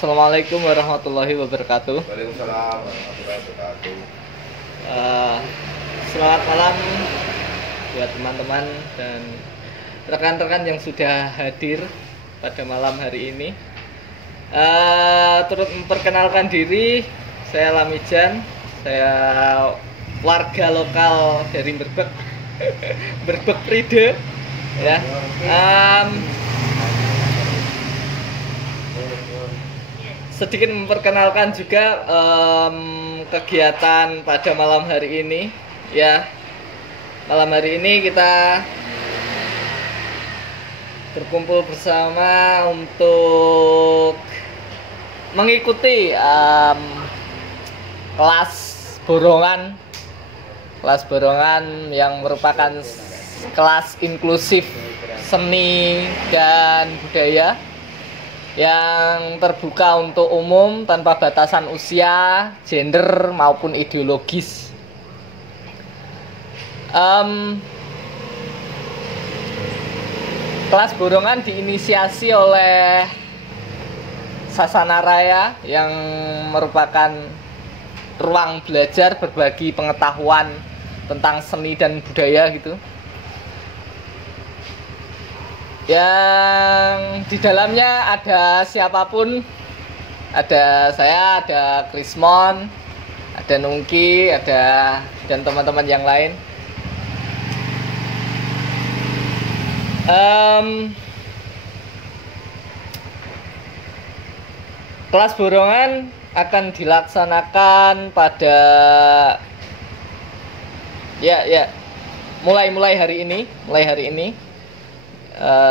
Assalamualaikum warahmatullahi wabarakatuh. Waalaikumsalam warahmatullahi wabarakatuh. Eh, Selamat malam buat teman-teman dan rekan-rekan yang sudah hadir pada malam hari ini. Turut memperkenalkan diri, saya Lamijan, saya warga lokal dari Berbek, Berbek Pride, ya. Sedikit memperkenalkan juga kegiatan pada malam hari ini, ya. Malam hari ini kita berkumpul bersama untuk mengikuti kelas borongan yang merupakan kelas inklusif seni dan budaya yang terbuka untuk umum tanpa batasan usia, gender maupun ideologis. Kelas borongan diinisiasi oleh Sasana Raya yang merupakan ruang belajar berbagi pengetahuan tentang seni dan budaya gitu. Yang di dalamnya ada siapapun, ada saya, ada Krismon, ada Nungki, dan teman-teman yang lain. Kelas borongan akan dilaksanakan pada mulai hari ini.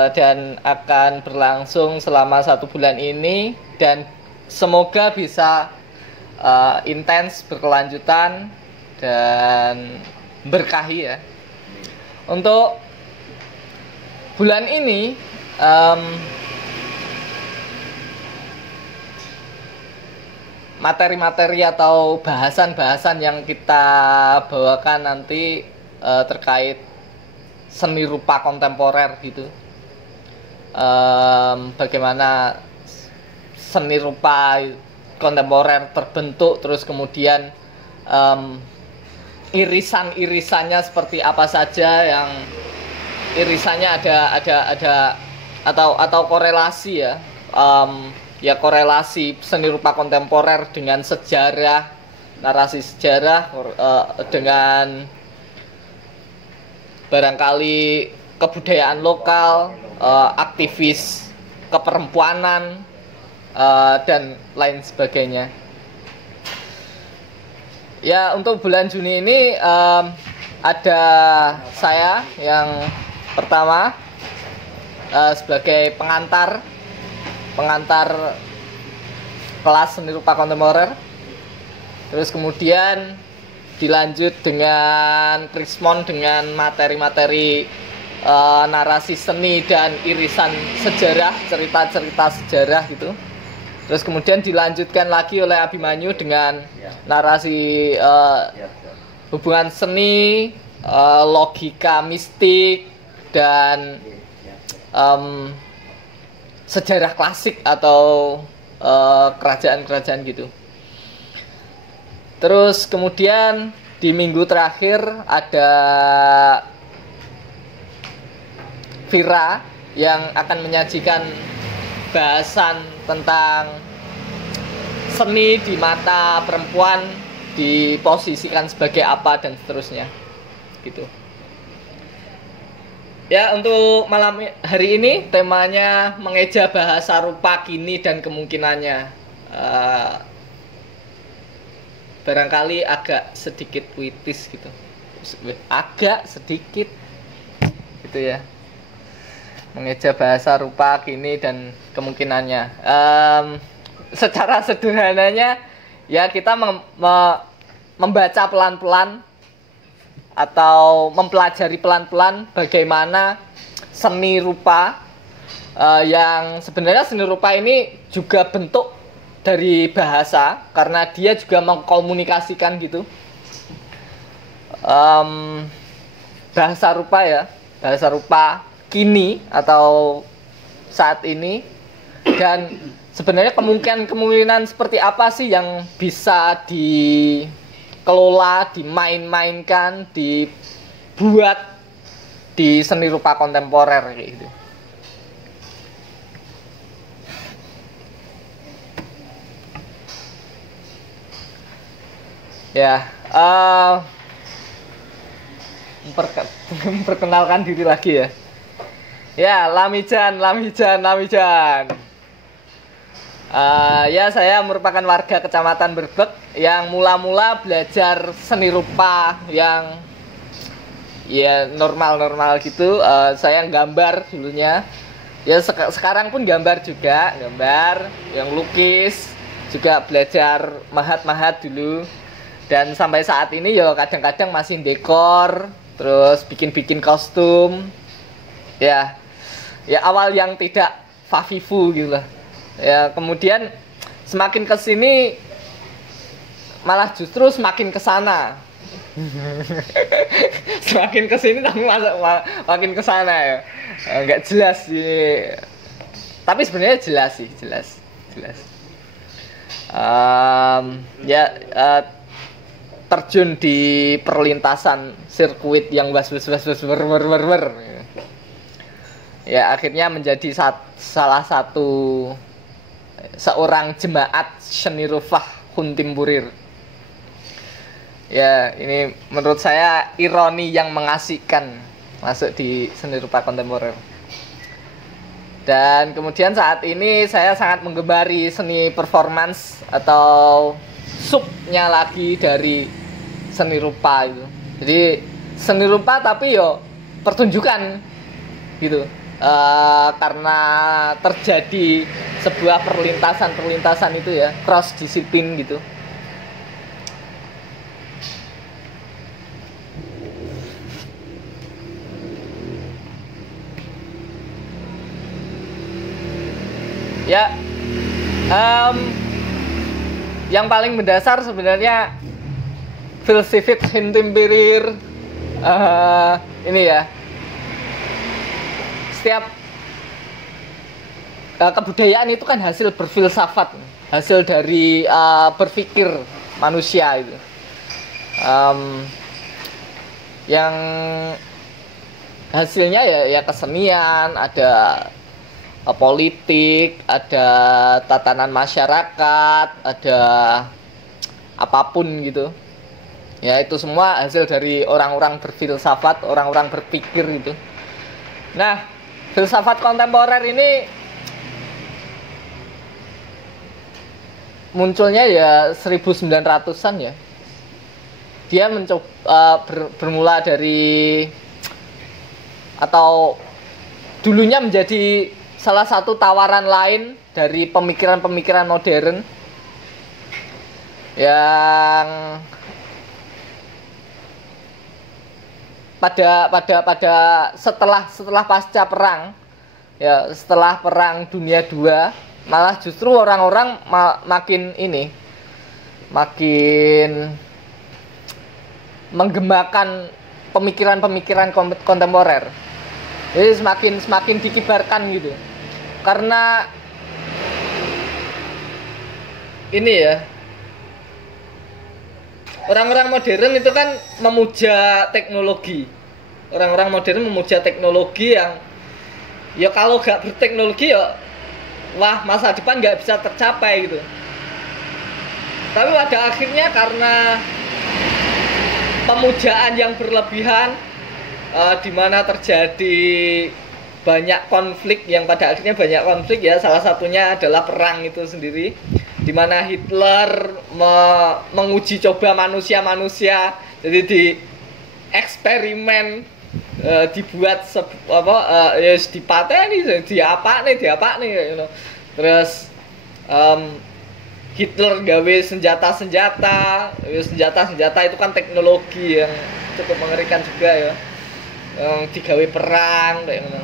Dan akan berlangsung selama 1 bulan ini dan semoga bisa intens, berkelanjutan dan berkahi, ya. Untuk bulan ini materi-materi atau bahasan-bahasan yang kita bawakan nanti terkait seni rupa kontemporer gitu. Bagaimana seni rupa kontemporer terbentuk, terus kemudian irisan-irisannya seperti apa saja, yang irisannya ada atau korelasi, ya. Korelasi seni rupa kontemporer dengan sejarah, narasi sejarah, dengan barangkali kebudayaan lokal, aktivis keperempuanan, dan lain sebagainya. Ya, untuk bulan Juni ini ada saya yang pertama sebagai pengantar kelas seni rupa kontemporer. Terus kemudian dilanjut dengan Krismon dengan materi-materi narasi seni dan irisan sejarah, cerita-cerita sejarah gitu. Terus kemudian dilanjutkan lagi oleh Abimanyu dengan narasi hubungan seni, logika mistik, dan sejarah klasik atau kerajaan-kerajaan gitu. Terus kemudian di minggu terakhir ada Vira yang akan menyajikan bahasan tentang seni di mata perempuan diposisikan sebagai apa dan seterusnya gitu. Ya, untuk malam hari ini temanya mengeja bahasa rupa kini dan kemungkinannya. Barangkali agak sedikit puitis gitu, agak sedikit gitu, ya. Mengeja bahasa rupa kini dan kemungkinannya. Secara sederhananya, ya, kita membaca pelan-pelan atau mempelajari pelan-pelan bagaimana seni rupa, yang sebenarnya seni rupa ini juga bentuk dari bahasa karena dia juga mengkomunikasikan gitu. Bahasa rupa kini atau saat ini dan sebenarnya kemungkinan seperti apa sih yang bisa dikelola, dimain-mainkan, dibuat di seni rupa kontemporer kayak gitu. Ya, memperkenalkan diri lagi ya. Ya, Lamijan. Ya, saya merupakan warga Kecamatan Berbek yang mula-mula belajar seni rupa yang ya normal gitu. Saya gambar dulunya. Ya sekarang pun gambar juga, gambar yang lukis, juga belajar mahat dulu. Dan sampai saat ini ya kadang-kadang masih dekor, terus bikin kostum. Ya awal yang tidak fafifu gitu lah. Ya kemudian semakin kesini malah justru semakin kesana. Semakin kesini tapi makin kesana ya. Nggak jelas sih. Tapi sebenarnya jelas sih, jelas. Terjun di perlintasan sirkuit yang ber. Ya akhirnya menjadi salah satu seorang jemaat seni rupa Huntimburir. Ya ini menurut saya ironi yang mengasihkan masuk di seni rupa kontemporer. Dan kemudian saat ini saya sangat menggemari seni performance atau subnya lagi dari seni rupa itu. Jadi seni rupa tapi yo pertunjukan gitu. Karena terjadi sebuah perlintasan itu ya, cross disiplin gitu. Ya, yang paling mendasar sebenarnya filsafat Huntimburir ini ya. Setiap kebudayaan itu kan hasil berfilsafat, hasil dari berpikir manusia itu. Yang hasilnya ya kesenian, ada politik, ada tatanan masyarakat, ada apapun gitu. Ya itu semua hasil dari orang-orang berfilsafat, orang-orang berpikir gitu. Nah, filsafat kontemporer ini munculnya ya 1900-an ya. Dia mencoba bermula dari atau dulunya menjadi salah satu tawaran lain dari pemikiran-pemikiran modern yang pada setelah pasca perang ya, setelah perang dunia II malah justru orang-orang makin menggemakan pemikiran-pemikiran kontemporer. Jadi semakin dikibarkan gitu. Karena ini ya, orang-orang modern itu kan memuja teknologi. Orang-orang modern memuja teknologi yang ya kalau gak berteknologi ya wah masa depan gak bisa tercapai gitu. Tapi pada akhirnya karena pemujaan yang berlebihan, di mana terjadi banyak konflik yang pada akhirnya banyak konflik ya, salah satunya adalah perang itu sendiri, di mana Hitler menguji coba manusia, jadi di eksperimen, dibuat ya dipateni, diapa nih you know. Terus Hitler gawe senjata itu kan teknologi yang cukup mengerikan juga ya, yang digawe perang kayak gitu.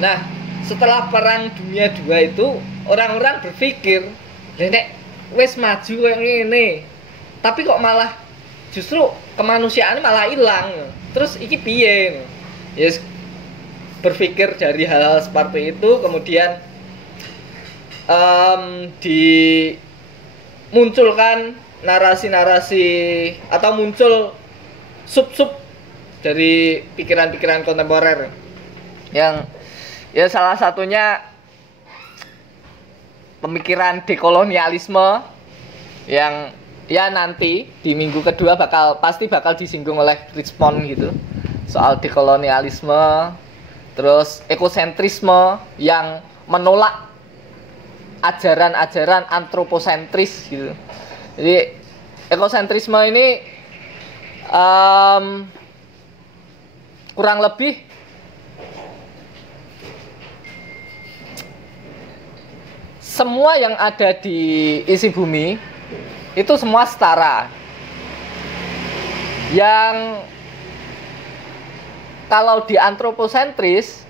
Nah, setelah perang dunia II itu orang-orang berpikir, nek wis maju kayak ngene, tapi kok malah justru kemanusiaan malah hilang. Terus iki piye? Yes, berpikir dari hal-hal seperti itu, kemudian dimunculkan narasi-narasi atau muncul sub-sub dari pikiran-pikiran kontemporer yang ya salah satunya pemikiran dekolonialisme yang ya nanti di minggu kedua pasti bakal disinggung oleh Richmond gitu soal dekolonialisme, terus ekosentrisme yang menolak ajaran-ajaran antroposentris gitu. Jadi ekosentrisme ini kurang lebih semua yang ada di isi bumi itu semua setara. Yang kalau di antroposentris,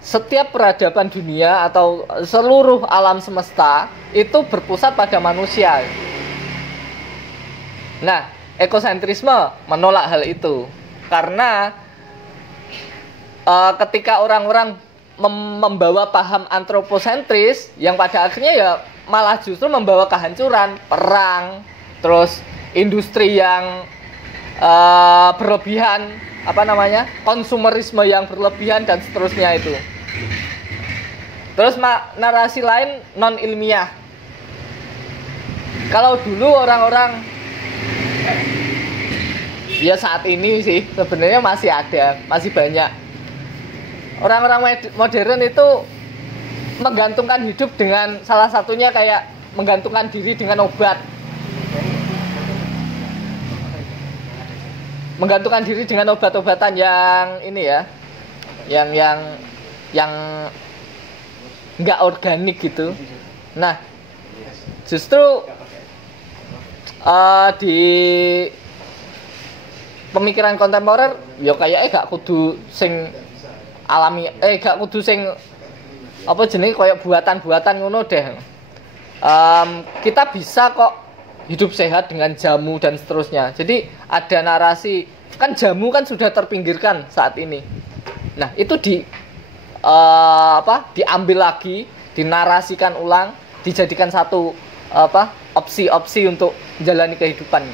setiap peradaban dunia atau seluruh alam semesta itu berpusat pada manusia. Nah, ekosentrisme menolak hal itu karena ketika orang-orang membawa paham antroposentris yang pada akhirnya ya malah justru membawa kehancuran, perang, terus industri yang berlebihan, konsumerisme yang berlebihan dan seterusnya itu. Terus narasi lain non ilmiah. Kalau dulu orang-orang ya saat ini sih sebenarnya masih ada, masih banyak orang-orang modern itu menggantungkan hidup dengan salah satunya kayak menggantungkan diri dengan obat. Menggantungkan diri dengan obat-obatan yang ini ya, yang nggak organik gitu. Nah, justru di pemikiran kontemporer, ya kayaknya gak kudu sing alami, gak kudu sing apa jenis kayak buatan-buatan ngono deh. Kita bisa kok hidup sehat dengan jamu dan seterusnya. Jadi ada narasi, kan jamu kan sudah terpinggirkan saat ini. Nah, itu diambil lagi, dinarasikan ulang, dijadikan satu opsi-opsi untuk menjalani kehidupan.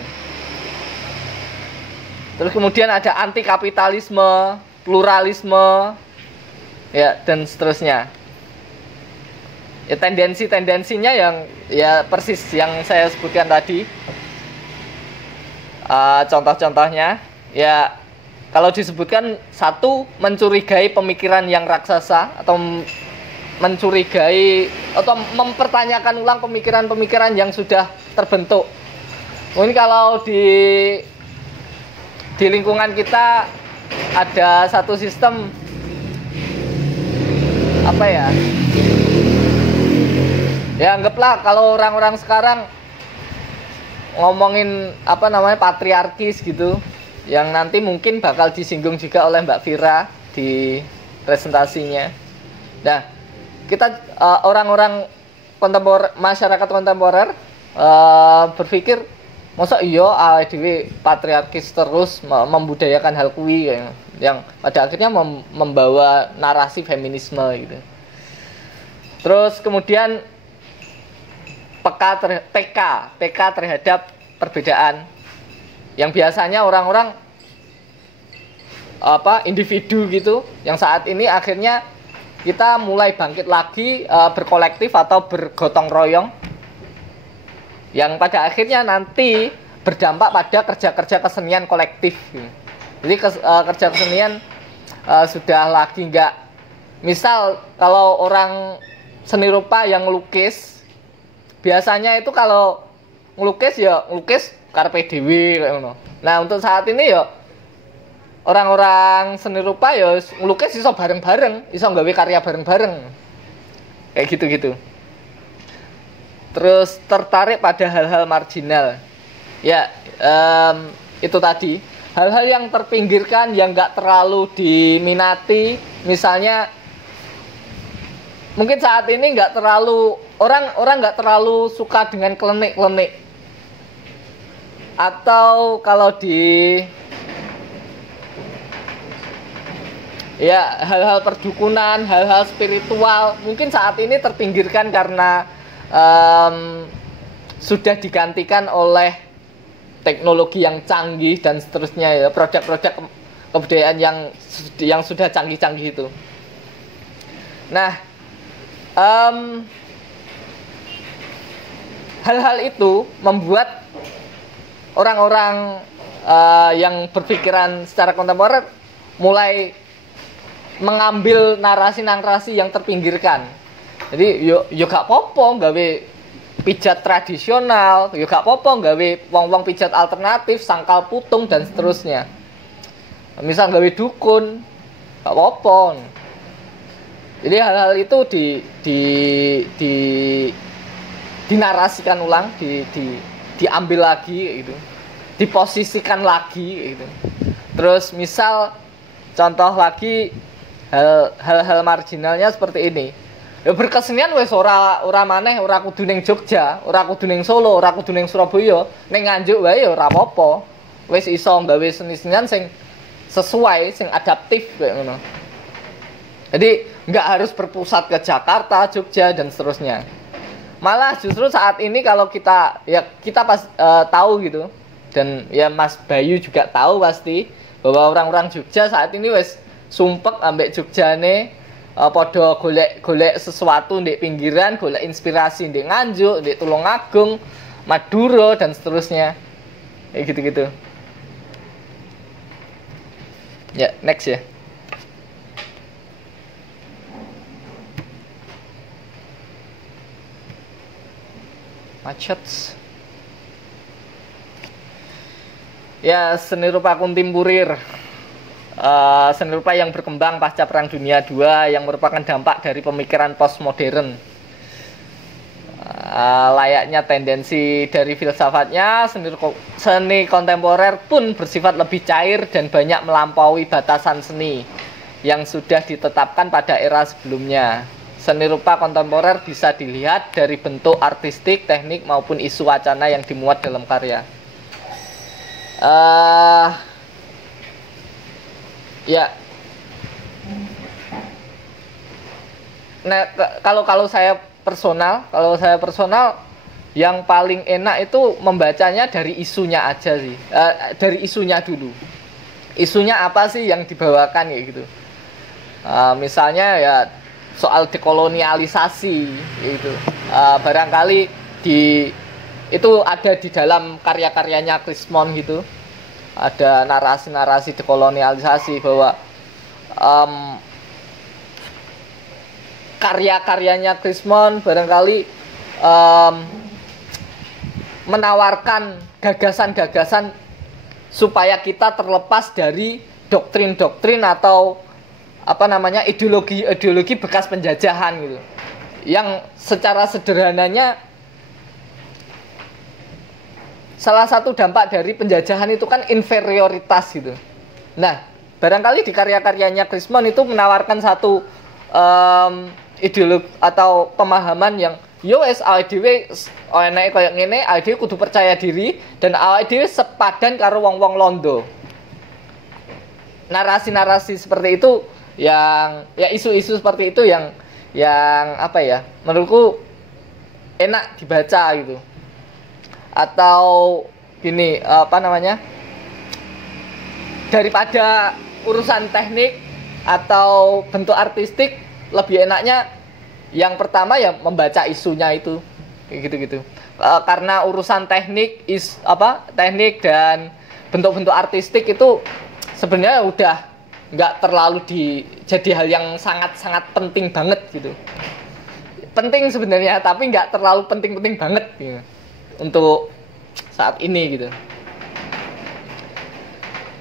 Terus kemudian ada anti kapitalisme, pluralisme, ya dan seterusnya. Ya tendensinya yang ya persis yang saya sebutkan tadi. Contoh-contohnya ya kalau disebutkan satu, mencurigai pemikiran yang raksasa atau mencurigai atau mempertanyakan ulang pemikiran-pemikiran yang sudah terbentuk. Mungkin kalau di lingkungan kita ada satu sistem ya anggaplah kalau orang-orang sekarang ngomongin patriarkis gitu, yang nanti mungkin bakal disinggung juga oleh Mbak Vira di presentasinya. Nah, kita orang-orang masyarakat kontemporer berpikir masa iya dhewe patriarkis terus membudayakan hal kuwi yang pada akhirnya membawa narasi feminisme gitu. Terus kemudian PK terhadap perbedaan yang biasanya orang-orang individu gitu, yang saat ini akhirnya kita mulai bangkit lagi berkolektif atau bergotong royong, yang pada akhirnya nanti berdampak pada kerja-kerja kesenian kolektif. Jadi kerja kesenian sudah lagi nggak, misal kalau orang seni rupa yang ngelukis, biasanya itu kalau ngelukis ya ngelukis karpe dhewe kayak ngono. Nah, untuk saat ini ya orang-orang seni rupa ya ngelukis iso bareng-bareng, iso nggawe karya bareng-bareng. Kayak gitu-gitu. Terus tertarik pada hal-hal marginal. Ya, itu tadi, hal-hal yang terpinggirkan, yang nggak terlalu diminati. Misalnya mungkin saat ini nggak terlalu orang nggak terlalu suka dengan klenik-klenik, atau kalau di ya hal-hal perdukunan, hal-hal spiritual mungkin saat ini terpinggirkan karena sudah digantikan oleh teknologi yang canggih dan seterusnya ya, produk-produk kebudayaan yang sudah canggih-canggih itu. Nah, hal-hal itu membuat orang-orang yang berpikiran secara kontemporer mulai mengambil narasi-narasi yang terpinggirkan. Jadi yo gak popo gawe pijat tradisional, yo gak popo gawe wong-wong pijat alternatif, sangkal putung dan seterusnya. Misal gawe dukun, gak popo. Jadi hal-hal itu dinarasikan ulang, diambil lagi gitu. Diposisikan lagi gitu. Terus misal contoh lagi hal-hal marginalnya seperti ini. Ya berkesenian wis ora maneh, ora kudu ning Jogja, ora kudu ning Solo, ora kudu ning Surabaya, ning Nganjuk wae ya ora apa-apa. Wis iso gawe seni-senian sing sesuai, sing adaptif kayak ngono. Jadi nggak harus berpusat ke Jakarta, Jogja dan seterusnya. Malah justru saat ini kalau kita tahu gitu, dan ya Mas Bayu juga tahu pasti bahwa orang-orang Jogja saat ini wis sumpek ambek Jogjane padha golek sesuatu di pinggiran, golek inspirasi di Nganjuk, di Tulungagung, Madura dan seterusnya. Kayak gitu-gitu. Ya, next ya. Macet. Ya, seni rupa Kuntimpurir. Seni rupa yang berkembang pasca Perang Dunia II yang merupakan dampak dari pemikiran postmodern. Layaknya tendensi dari filsafatnya, seni kontemporer pun bersifat lebih cair dan banyak melampaui batasan seni yang sudah ditetapkan pada era sebelumnya. Seni rupa kontemporer bisa dilihat dari bentuk artistik, teknik maupun isu wacana yang dimuat dalam karya. Ya, nah kalau saya personal yang paling enak itu membacanya dari isunya aja sih, dari isunya dulu. Isunya apa sih yang dibawakan kayak gitu. Misalnya ya soal dekolonialisasi gitu. Barangkali itu ada di dalam karya-karyanya Krismon gitu. Ada narasi-narasi dekolonialisasi bahwa karya-karyanya Krismon barangkali menawarkan gagasan-gagasan supaya kita terlepas dari doktrin-doktrin atau ideologi-ideologi bekas penjajahan gitu. Yang secara sederhananya salah satu dampak dari penjajahan itu kan inferioritas gitu. Nah, barangkali di karya-karyanya Krismon itu menawarkan satu ideologi atau pemahaman yang yo wis awake dhewe enake koyo ngene, awake dhewe kudu percaya diri dan awake dhewe sepadan karo wong-wong londo. Narasi-narasi seperti itu yang ya isu-isu seperti itu yang apa ya? Menurutku enak dibaca gitu. Atau gini, daripada urusan teknik atau bentuk artistik, lebih enaknya yang pertama ya membaca isunya itu kayak gitu-gitu. Karena urusan teknik teknik dan bentuk-bentuk artistik itu sebenarnya udah nggak terlalu jadi hal yang sangat-sangat penting banget gitu. Penting sebenarnya tapi nggak terlalu penting-penting banget gitu, untuk saat ini gitu.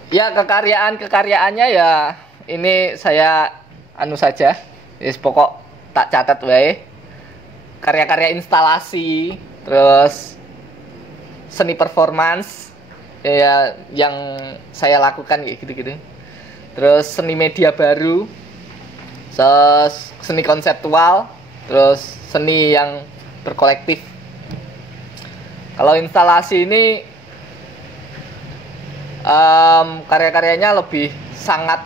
Ya kekaryaan-kekaryaannya ya ini saya saja. Yes, pokok tak catat wae. Karya-karya instalasi, terus seni performance ya yang saya lakukan kayak gitu-gitu. Terus seni media baru, terus seni konseptual, terus seni yang berkolektif. Kalau instalasi ini karya-karyanya lebih sangat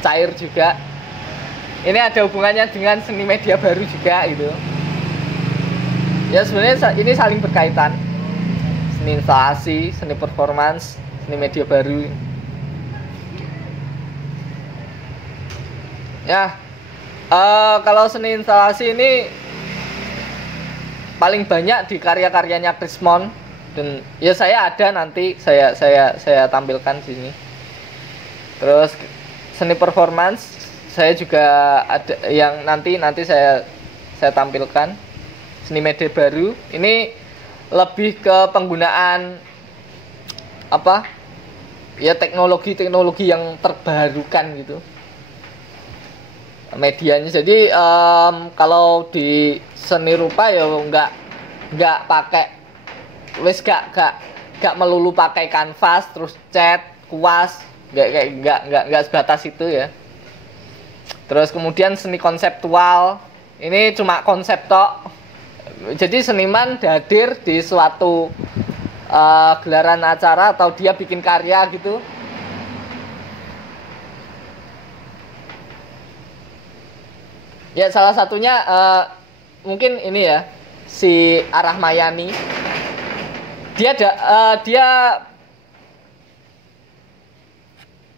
cair juga. Ini ada hubungannya dengan seni media baru juga gitu. Ya sebenarnya ini saling berkaitan. Seni instalasi, seni performance, seni media baru. Ya, kalau seni instalasi ini paling banyak di karya-karyanya Chris Mon, dan ya saya ada nanti saya tampilkan di sini. Terus seni performance saya juga ada yang nanti saya tampilkan. Seni media baru ini lebih ke penggunaan apa ya, teknologi yang terbarukan gitu medianya. Jadi kalau di seni rupa ya nggak pakai wis nggak melulu pakai kanvas terus cat kuas, nggak sebatas itu ya. Terus kemudian seni konseptual ini cuma konsep tok. Jadi seniman hadir di suatu gelaran acara atau dia bikin karya gitu. Ya salah satunya mungkin ini ya, si Arah Mayani. Dia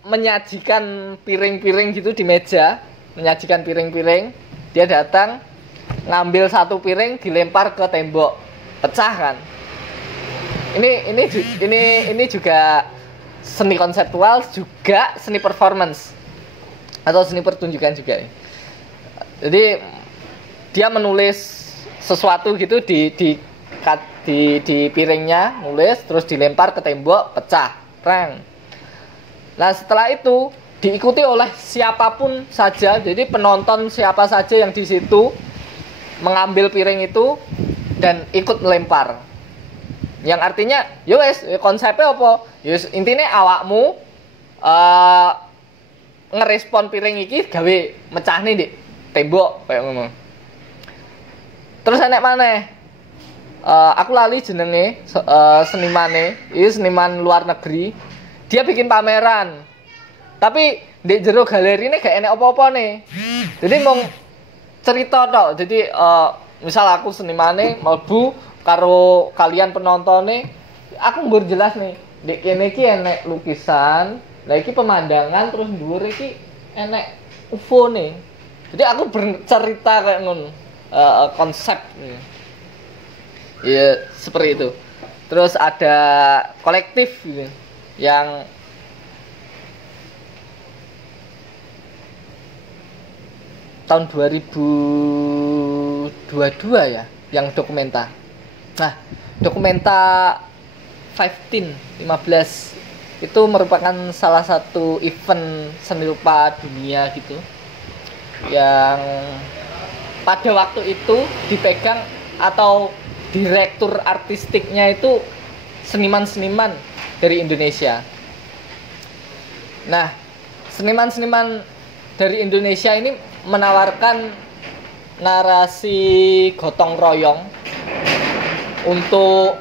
menyajikan piring-piring gitu di meja, menyajikan piring-piring. Dia datang ngambil satu piring dilempar ke tembok, pecah kan. Ini juga seni konseptual, juga seni performance atau seni pertunjukan juga. Jadi dia menulis sesuatu gitu di piringnya, nulis terus dilempar ke tembok, pecah, reng. Nah setelah itu diikuti oleh siapapun saja, jadi penonton siapa saja yang di situ mengambil piring itu dan ikut melempar. Yang artinya, yowes konsepnya apa? Yowes intinya awakmu ngerespon piring iki gawe mecah nih di tembok kayak ngomong. Terus enek maneh? Aku lali jenenge senimane, ini seniman luar negeri. Dia bikin pameran. Tapi di jero galeri ini gak enek apa-apa nih. Jadi mau cerita tok. Jadi misal aku senimane mlebu karo kalian penontonnya, aku nggur jelas nih. Di kene iki enek lukisan, lah iki pemandangan, terus dhuwur iki enek UFO nih. Jadi aku bercerita kayak ngono, konsep. Ya seperti itu. Terus ada kolektif gitu, yang tahun 2022 ya, yang dokumenta. Nah, dokumenta 15 itu merupakan salah satu event seni rupa dunia gitu, yang pada waktu itu dipegang atau direktur artistiknya itu seniman-seniman dari Indonesia. Nah, seniman-seniman dari Indonesia ini menawarkan narasi gotong royong untuk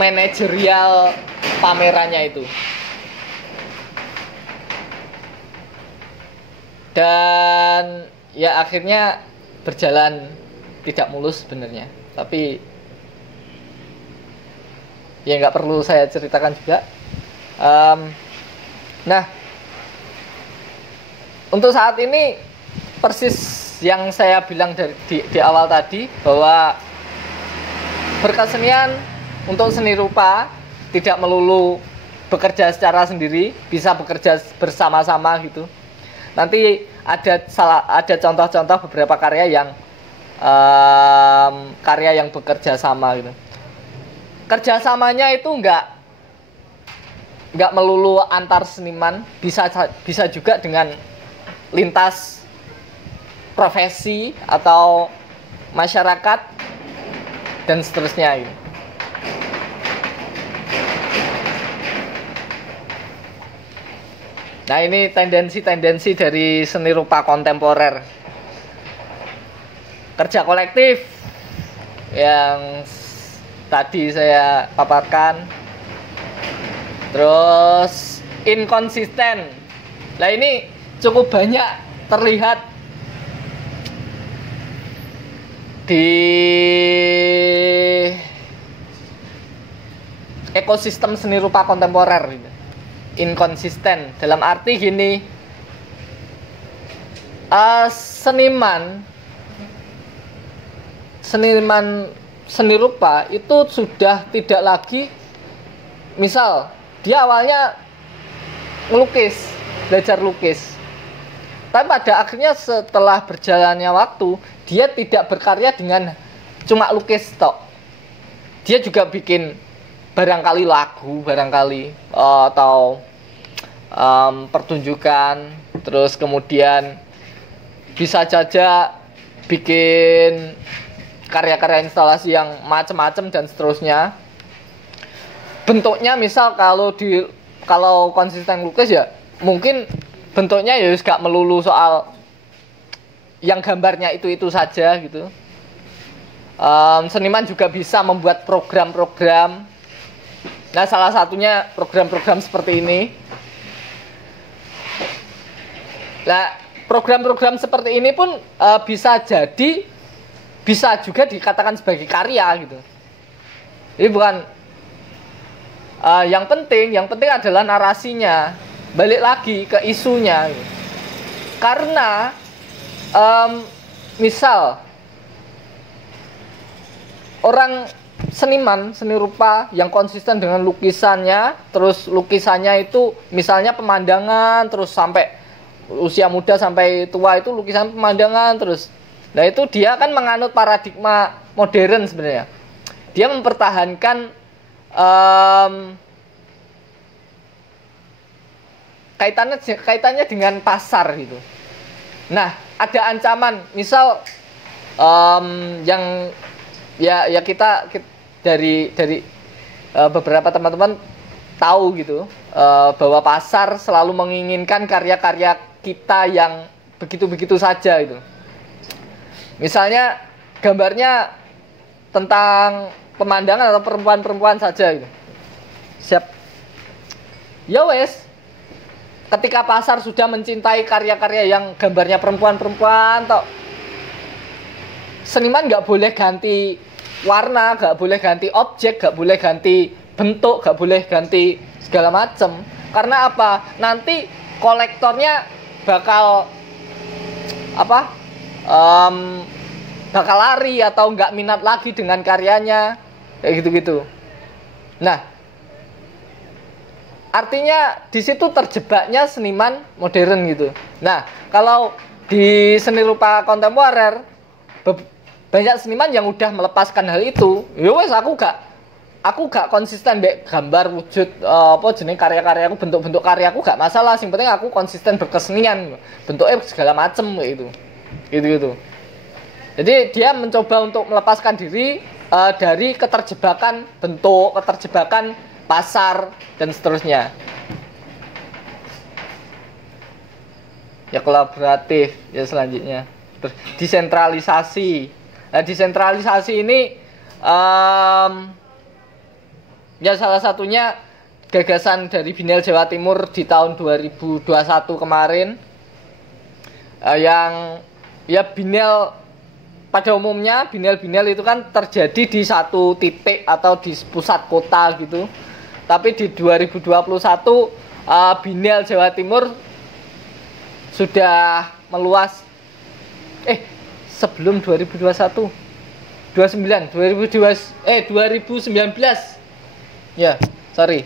manajerial pamerannya itu. Dan ya akhirnya berjalan tidak mulus sebenarnya, tapi ya nggak perlu saya ceritakan juga. Nah, untuk saat ini persis yang saya bilang di awal tadi, bahwa berkesenian untuk seni rupa tidak melulu bekerja secara sendiri, bisa bekerja bersama-sama gitu. Nanti ada contoh-contoh beberapa karya yang bekerja sama gitu. Kerjasamanya itu nggak melulu antar seniman, bisa juga dengan lintas profesi atau masyarakat dan seterusnya gitu. Nah, ini tendensi dari seni rupa kontemporer. Kerja kolektif yang tadi saya paparkan. Terus inkonsisten. Nah, ini cukup banyak terlihat di ekosistem seni rupa kontemporer gitu. Inkonsisten dalam arti gini, seniman seni rupa itu sudah tidak lagi, misal dia awalnya ngelukis, belajar lukis, tapi pada akhirnya setelah berjalannya waktu dia tidak berkarya dengan cuma lukis tok. Dia juga bikin barangkali lagu, barangkali atau pertunjukan, terus kemudian bisa saja bikin karya-karya instalasi yang macam-macam dan seterusnya. Bentuknya misal kalau konsisten lukis ya mungkin bentuknya ya gak melulu soal yang gambarnya itu saja gitu. Seniman juga bisa membuat program-program. Nah, salah satunya program-program seperti ini. Nah, program-program seperti ini pun bisa juga dikatakan sebagai karya gitu. Jadi bukan yang penting adalah narasinya. Balik lagi ke isunya gitu. Karena misal orang seniman seni rupa yang konsisten dengan lukisannya, terus lukisannya itu misalnya pemandangan, terus sampai usia muda sampai tua itu lukisan pemandangan terus. Nah, itu dia kan menganut paradigma modern sebenarnya. Dia mempertahankan kaitannya dengan pasar gitu. Nah, ada ancaman, misal yang ya kita dari beberapa teman-teman tahu gitu, bahwa pasar selalu menginginkan karya-karya kita yang begitu-begitu saja itu. Misalnya gambarnya tentang pemandangan atau perempuan-perempuan saja gitu. Siap. Ya wes. Ketika pasar sudah mencintai karya-karya yang gambarnya perempuan-perempuan, toh seniman nggak boleh ganti warna, nggak boleh ganti objek, nggak boleh ganti bentuk, nggak boleh ganti segala macam. Karena apa? Nanti kolektornya bakal bakal lari atau nggak minat lagi dengan karyanya, kayak gitu-gitu. Nah, artinya di situ terjebaknya seniman modern gitu. Nah, kalau di seni rupa kontemporer banyak seniman yang udah melepaskan hal itu. Ya wes, aku gak konsisten mbek gambar wujud karya-karya aku, bentuk-bentuk karya aku gak masalah. Yang penting aku konsisten berkesenian, bentuknya segala macem kayak gitu. Jadi dia mencoba untuk melepaskan diri dari keterjebakan bentuk, keterjebakan pasar dan seterusnya. Ya kolaboratif ya selanjutnya. Terus desentralisasi. Nah, desentralisasi ini ya salah satunya gagasan dari Binel Jawa Timur di tahun 2021 kemarin, yang ya Binel pada umumnya Binel itu kan terjadi di satu titik atau di pusat kota gitu. Tapi di 2021 Binel Jawa Timur sudah meluas. Sebelum 2019. Ya, sorry.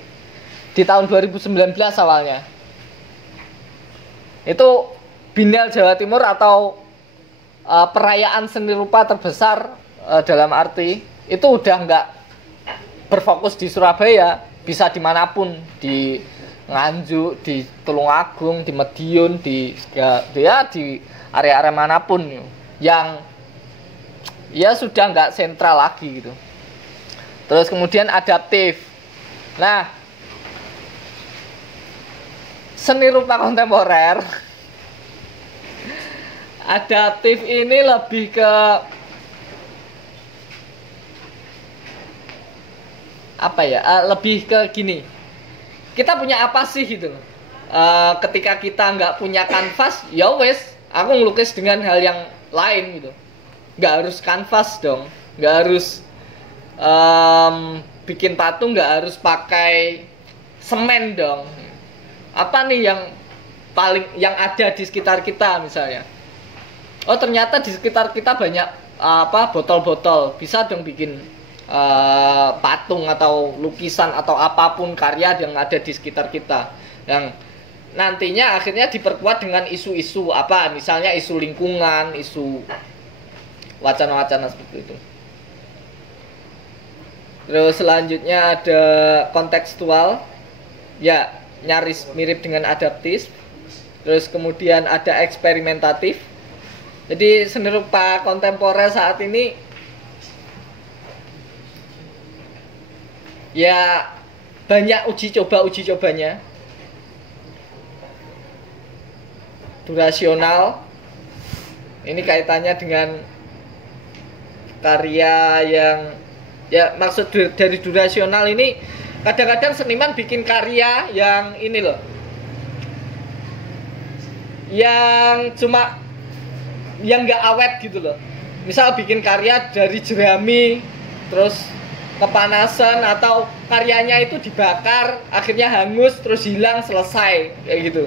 Di tahun 2019 awalnya. Itu Binel Jawa Timur atau perayaan seni rupa terbesar dalam arti itu udah nggak berfokus di Surabaya, bisa dimanapun, di Nganjuk, di Tulungagung, di Madiun, di area-area manapun yang ya sudah nggak sentral lagi gitu. Terus kemudian adaptif. Nah, seni rupa kontemporer adaptif ini lebih ke apa ya? Lebih ke gini. Kita punya apa sih gitu loh. ketika kita nggak punya kanvas, ya wes, aku ngelukis dengan hal yang lain gitu. Nggak harus kanvas dong, nggak harus bikin patung, nggak harus pakai semen dong. Apa nih yang ada di sekitar kita misalnya? Oh ternyata di sekitar kita banyak botol-botol, bisa dong bikin patung atau lukisan atau apapun karya yang ada di sekitar kita yang nantinya akhirnya diperkuat dengan isu-isu misalnya isu lingkungan, isu wacana-wacana seperti itu. Terus selanjutnya ada kontekstual, ya nyaris mirip dengan adaptif. Terus kemudian ada eksperimentatif. Jadi seni rupa kontemporer saat ini ya banyak uji cobanya. Durasional, ini kaitannya dengan karya yang ya maksud dari durasional ini kadang-kadang seniman bikin karya yang ini loh, yang cuma yang nggak awet gitu loh. Misal bikin karya dari jerami terus kepanasan atau karyanya itu dibakar akhirnya hangus terus hilang selesai kayak gitu.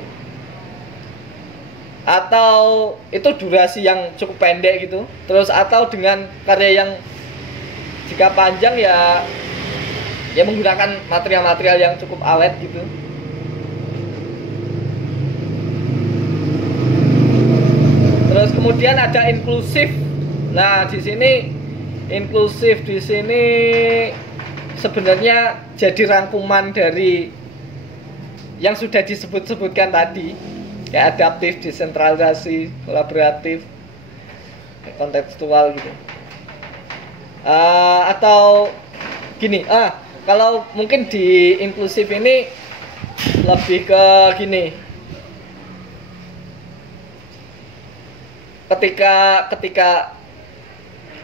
Atau itu durasi yang cukup pendek gitu. Terus atau dengan karya yang jika panjang ya menggunakan material-material yang cukup awet gitu. Terus kemudian ada inklusif. Nah, di sini inklusif di sini sebenarnya jadi rangkuman dari yang sudah disebut-sebutkan tadi. Kayak adaptif, desentralisasi, kolaboratif, kontekstual gitu. Atau gini, kalau mungkin di inklusif ini lebih ke gini.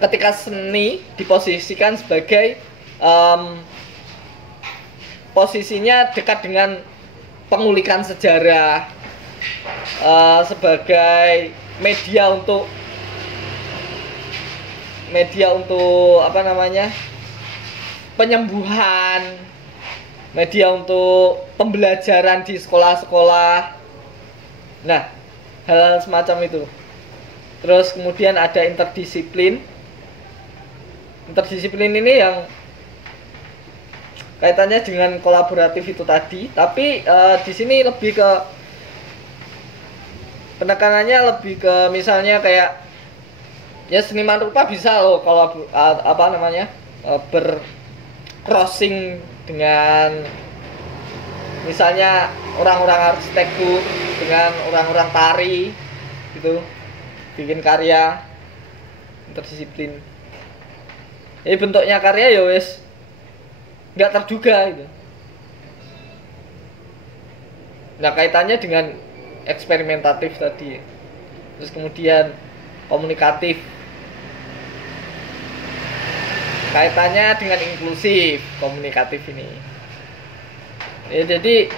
Ketika seni diposisikan sebagai posisinya dekat dengan pengulikan sejarah, sebagai media untuk penyembuhan, media untuk pembelajaran di sekolah-sekolah. Nah, hal semacam itu. Terus kemudian ada interdisiplin. Interdisiplin ini yang kaitannya dengan kolaboratif itu tadi, tapi di sini lebih ke penekanannya lebih ke misalnya kayak ya seniman rupa bisa loh kalau bercrossing dengan misalnya orang-orang arsitektur dengan orang-orang tari gitu, bikin karya interdisiplin. Jadi bentuknya karya ya wes nggak terduga gitu. Nah kaitannya dengan eksperimentatif tadi. Terus kemudian komunikatif, kaitannya dengan inklusif, komunikatif ini. Ya, jadi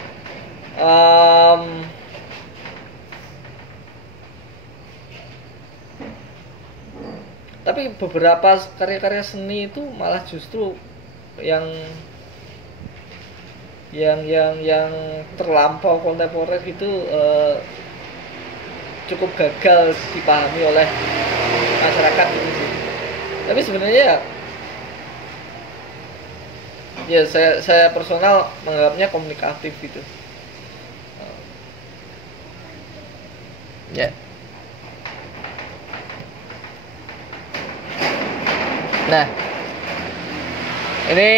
tapi beberapa karya-karya seni itu malah justru yang terlampau kontemporer itu cukup gagal dipahami oleh masyarakat gitu sih. Tapi sebenarnya ya saya personal menganggapnya komunikatif gitu. Ya. Nah, ini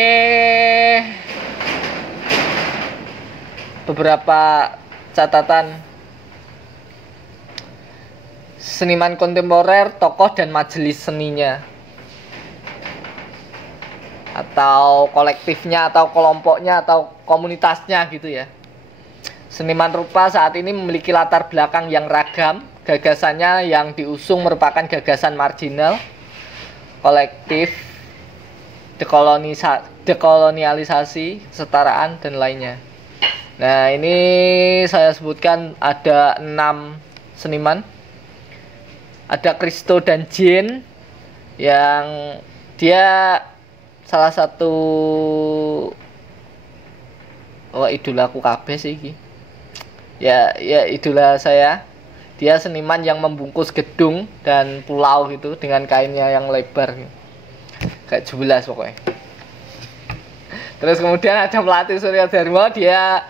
beberapa catatan seniman kontemporer, tokoh dan majelis seninya, atau kolektifnya, atau kelompoknya, atau komunitasnya gitu ya. Seniman rupa saat ini memiliki latar belakang yang ragam. Gagasannya yang diusung merupakan gagasan marginal, kolektif, dekolonialisasi, kesetaraan, dan lainnya. Nah, ini saya sebutkan ada 6 seniman. Ada Kristo dan Jin yang dia salah satu idolaku kabeh sih iki. Ya idola saya. Dia seniman yang membungkus gedung dan pulau gitu dengan kainnya yang lebar gitu. Kayak jelas pokoknya. Terus kemudian ada Melati Surya Dharma, dia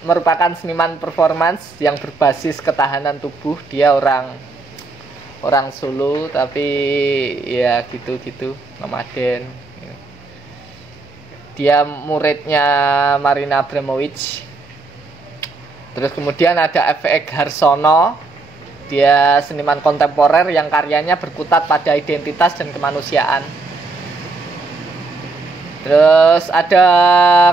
merupakan seniman performance yang berbasis ketahanan tubuh. Dia orang Solo tapi ya gitu-gitu, nomaden. Dia muridnya Marina Abramovic. Terus kemudian ada F.X. Harsono. Dia seniman kontemporer yang karyanya berkutat pada identitas dan kemanusiaan. Terus ada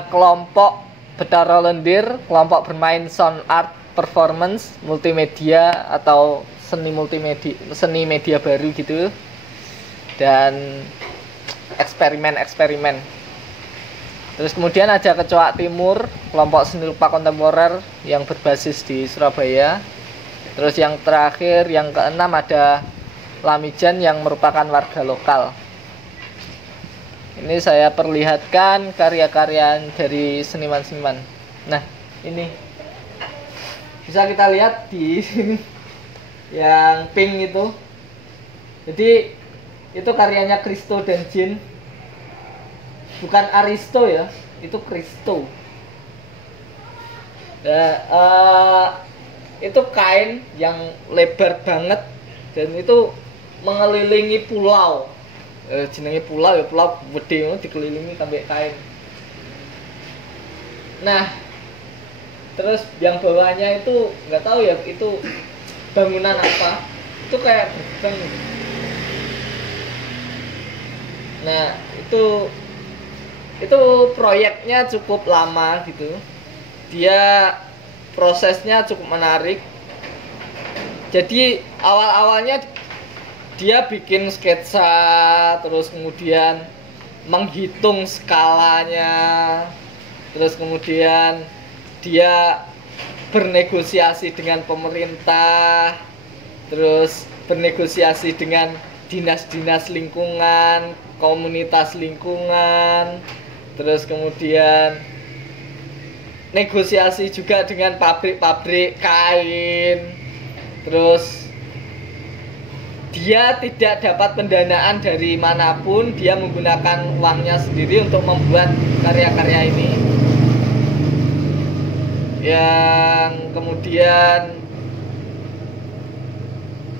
kelompok Betara Lendir, kelompok bermain sound art performance multimedia atau seni media baru gitu. Dan eksperimen. Terus kemudian ada Kecoak Timur, kelompok seni rupa kontemporer yang berbasis di Surabaya. Terus yang terakhir, yang keenam ada Lamijan yang merupakan warga lokal. Ini saya perlihatkan karya-karya dari seniman-seniman. Nah, ini bisa kita lihat di sini yang pink itu. Jadi itu karyanya Kristo dan Jin. Bukan Aristo ya, itu Kristo. Itu kain yang lebar banget dan itu mengelilingi pulau. Jenenge pulau ya, pulau gede dikelilingi sampai kain. Nah, terus yang bawahnya itu nggak tahu ya itu bangunan apa. Itu kayak gerbang. Nah, itu proyeknya cukup lama gitu. Dia prosesnya cukup menarik. Jadi awal-awalnya dia bikin sketsa, terus kemudian menghitung skalanya, terus kemudian dia bernegosiasi dengan pemerintah, terus bernegosiasi dengan dinas-dinas lingkungan, komunitas lingkungan, terus kemudian negosiasi juga dengan pabrik-pabrik kain. Terus dia tidak dapat pendanaan dari manapun, dia menggunakan uangnya sendiri untuk membuat karya-karya ini. Yang kemudian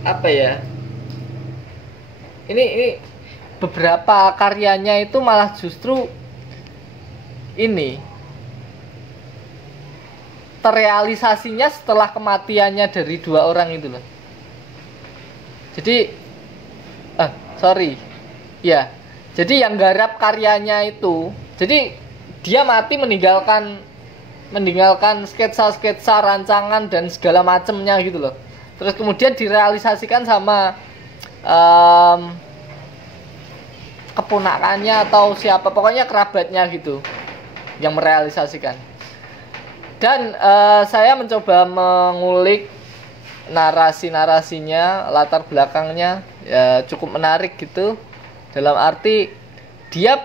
apa ya? Ini beberapa karyanya itu malah justru ini terrealisasinya setelah kematiannya dari 2 orang itu loh. Jadi jadi yang garap karyanya itu, jadi dia mati meninggalkan sketsa-sketsa, rancangan dan segala macamnya gitu loh. Terus kemudian direalisasikan sama keponakannya atau siapa, pokoknya kerabatnya gitu yang merealisasikan. Dan saya mencoba mengulik narasi-narasinya, latar belakangnya ya cukup menarik gitu. Dalam arti dia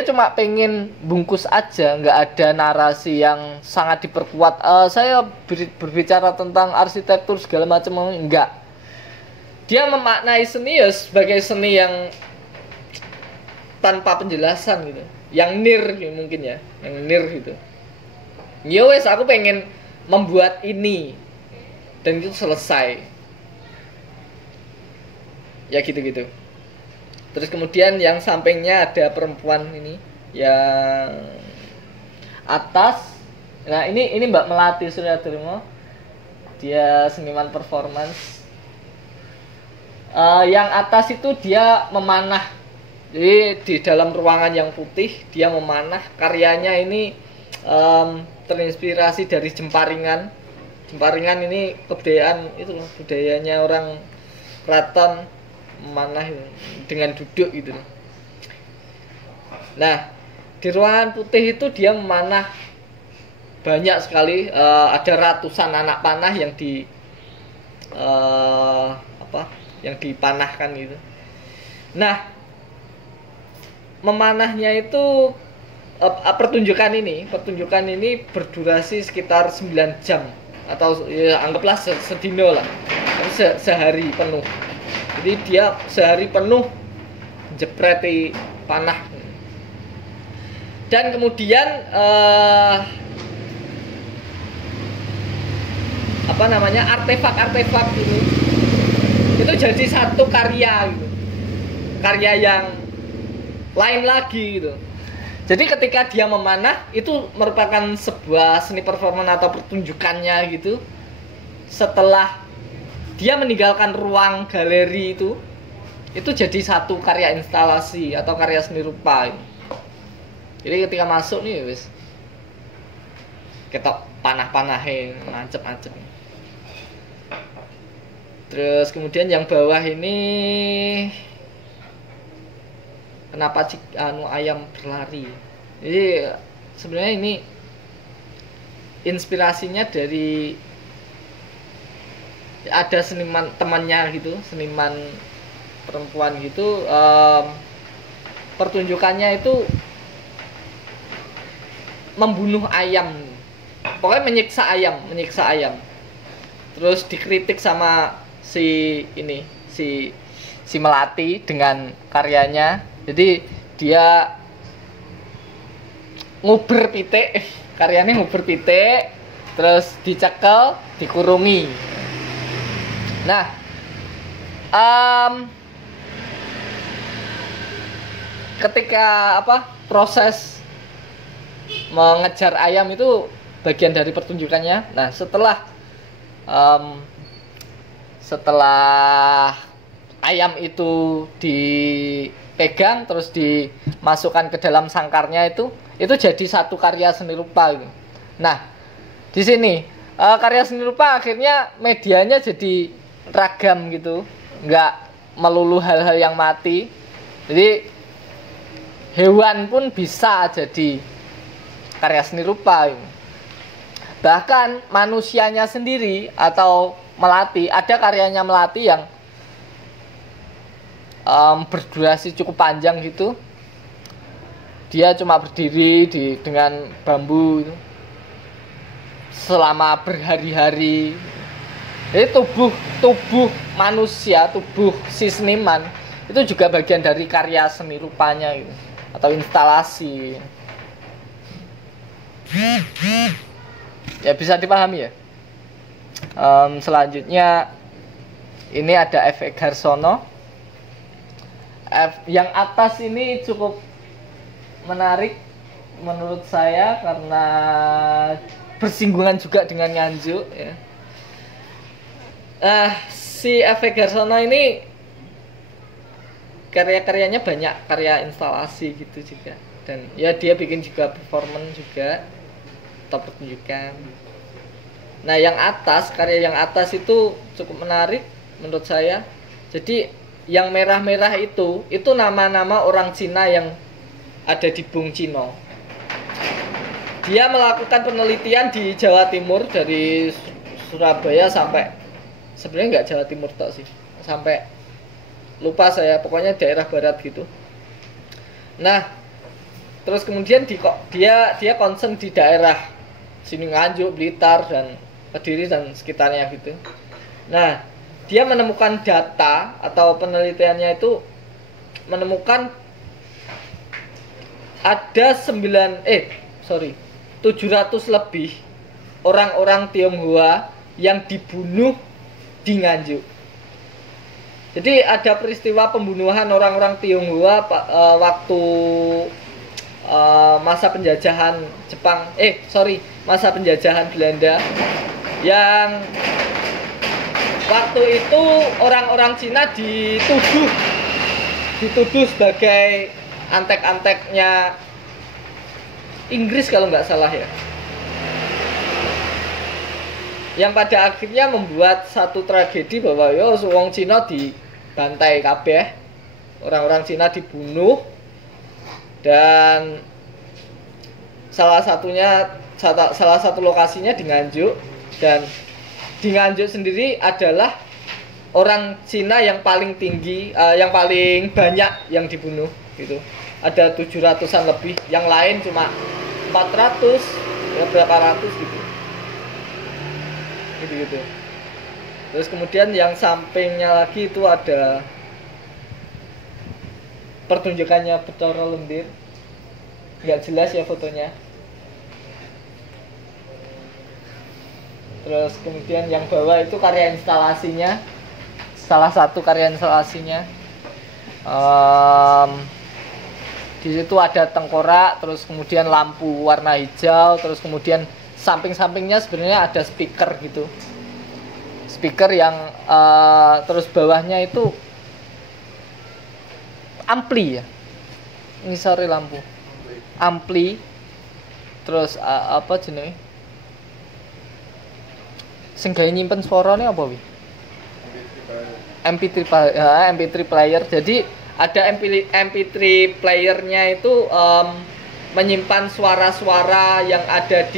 cuma pengen bungkus aja, nggak ada narasi yang sangat diperkuat. Saya berbicara tentang arsitektur segala macam, enggak. Dia memaknai seni ya sebagai seni yang tanpa penjelasan gitu, yang mungkin ya, yang gitu. Ya wes, aku pengen membuat ini dan itu selesai. Ya gitu-gitu. Terus kemudian yang sampingnya ada perempuan ini yang atas. Nah, ini Mbak Melati Surya Dharma. Dia seniman performance. Yang atas itu dia memanah. Jadi di dalam ruangan yang putih dia memanah. Karyanya ini terinspirasi dari Jemparingan. Jemparingan ini kebudayaan itu, budayanya orang keraton memanah dengan duduk gitu. Nah, di ruangan putih itu dia memanah banyak sekali, ada ratusan anak panah yang yang dipanahkan gitu. Nah, memanahnya itu pertunjukan ini berdurasi sekitar 9 jam atau ya anggaplah sedino lah, sehari penuh. Jadi dia sehari penuh jepreti panah. Dan kemudian artefak-artefak ini itu jadi satu karya gitu. Karya yang lain lagi gitu. Jadi ketika dia memanah itu merupakan sebuah seni performan atau pertunjukannya gitu. Setelah dia meninggalkan ruang galeri itu jadi satu karya instalasi atau karya seni rupa gitu. Jadi ketika masuk nih wis ketok panah-panahe mancep-mancep. Terus kemudian yang bawah ini kenapa ayam berlari. Jadi sebenarnya ini inspirasinya dari ada seniman temannya gitu, seniman perempuan gitu, pertunjukannya itu membunuh ayam, pokoknya menyiksa ayam, terus dikritik sama si melati dengan karyanya. Jadi dia nguber pitik, karyanya nguber pitik, terus dicekel, dikurungi. Nah, ketika proses mengejar ayam itu bagian dari pertunjukannya. Nah, setelah ayam itu dipegang terus dimasukkan ke dalam sangkarnya itu jadi satu karya seni rupa gitu. Nah, di sini karya seni rupa akhirnya medianya jadi ragam gitu, nggak melulu hal-hal yang mati. Jadi hewan pun bisa jadi karya seni rupa gitu. Bahkan manusianya sendiri atau melati, ada karyanya melati yang berdurasi cukup panjang gitu. Dia cuma berdiri dengan bambu gitu, selama berhari-hari. Jadi tubuh manusia, tubuh si seniman itu juga bagian dari karya seni rupanya gitu, atau instalasi. Ya bisa dipahami ya. Selanjutnya ini ada efek Garsono. Yang atas ini cukup menarik menurut saya karena bersinggungan juga dengan Nganjuk ya. Si efek Garsono ini karya-karyanya banyak karya instalasi gitu juga, dan ya dia bikin juga performance juga atau pertunjukan. Nah, karya yang atas itu cukup menarik menurut saya. Jadi yang merah-merah itu nama-nama orang Cina yang ada di Bung Cino. Dia melakukan penelitian di Jawa Timur dari Surabaya sampai, sebenarnya nggak Jawa Timur tok sih, sampai lupa saya, pokoknya daerah barat gitu. Nah, terus kemudian dia concern di daerah sini Nganjuk, Blitar, dan Kediri dan sekitarnya gitu. Nah, dia menemukan data atau penelitiannya itu menemukan ada 700 lebih orang-orang Tionghoa yang dibunuh di Nganjuk. Jadi ada peristiwa pembunuhan orang-orang Tionghoa waktu masa penjajahan masa penjajahan Belanda, yang waktu itu orang-orang Cina dituduh sebagai antek-anteknya Inggris kalau nggak salah ya, yang pada akhirnya membuat satu tragedi bahwa wong Cina dibantai kabeh, orang-orang Cina dibunuh, dan salah satunya salah satu lokasinya di Nganjuk, dan di Nganjuk sendiri adalah orang Cina yang paling tinggi, yang paling banyak yang dibunuh gitu. Ada 700-an lebih, yang lain cuma 400, ya berapa ratus gitu. Gitu. Terus kemudian yang sampingnya lagi itu ada pertunjukannya Bathara Lendir. Nggak jelas ya fotonya. Terus kemudian yang bawah itu karya instalasinya, salah satu karya instalasinya. Di situ ada tengkorak, terus kemudian lampu warna hijau, terus kemudian samping-sampingnya sebenarnya ada speaker gitu. Speaker yang terus bawahnya itu ampli ya. Ini sorry lampu. Ampli. Terus apa jenenge? Sing gawe nyimpen suarane apa wi? MP3 player. Jadi ada MP3 playernya itu menyimpan suara-suara yang ada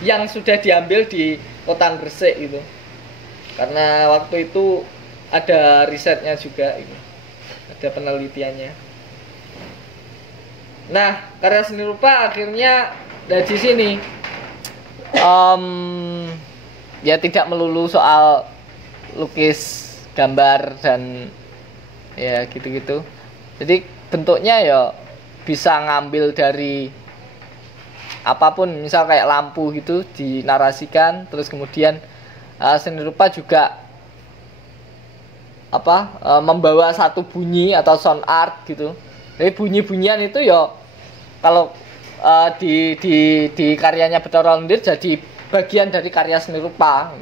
yang sudah diambil di kota Gresik gitu. Karena waktu itu ada risetnya juga ini. Ada penelitiannya. Nah, karya seni rupa akhirnya dari sini ya tidak melulu soal lukis, gambar dan ya gitu-gitu. Jadi bentuknya ya bisa ngambil dari apapun, misal kayak lampu gitu dinarasikan, terus kemudian seni rupa juga membawa satu bunyi atau sound art gitu. Jadi bunyi-bunyian itu ya kalau di karyanya Bathara Lendir jadi bagian dari karya seni rupa,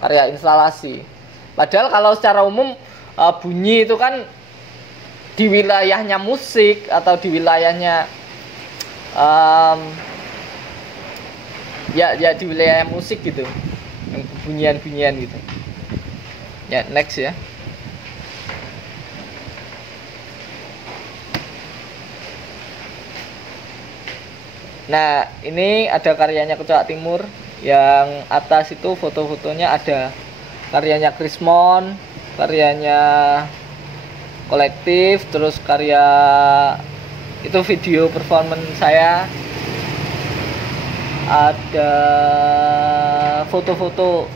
karya instalasi. Padahal kalau secara umum bunyi itu kan di wilayahnya musik atau di wilayahnya ya di wilayah musik gitu, bunyian-bunyian gitu. Ya next ya. Nah ini ada karyanya Kecoak Timur. Yang atas itu foto-fotonya ada karyanya Krismon, karyanya Kolektif, terus karya itu video performance saya. Ada foto-foto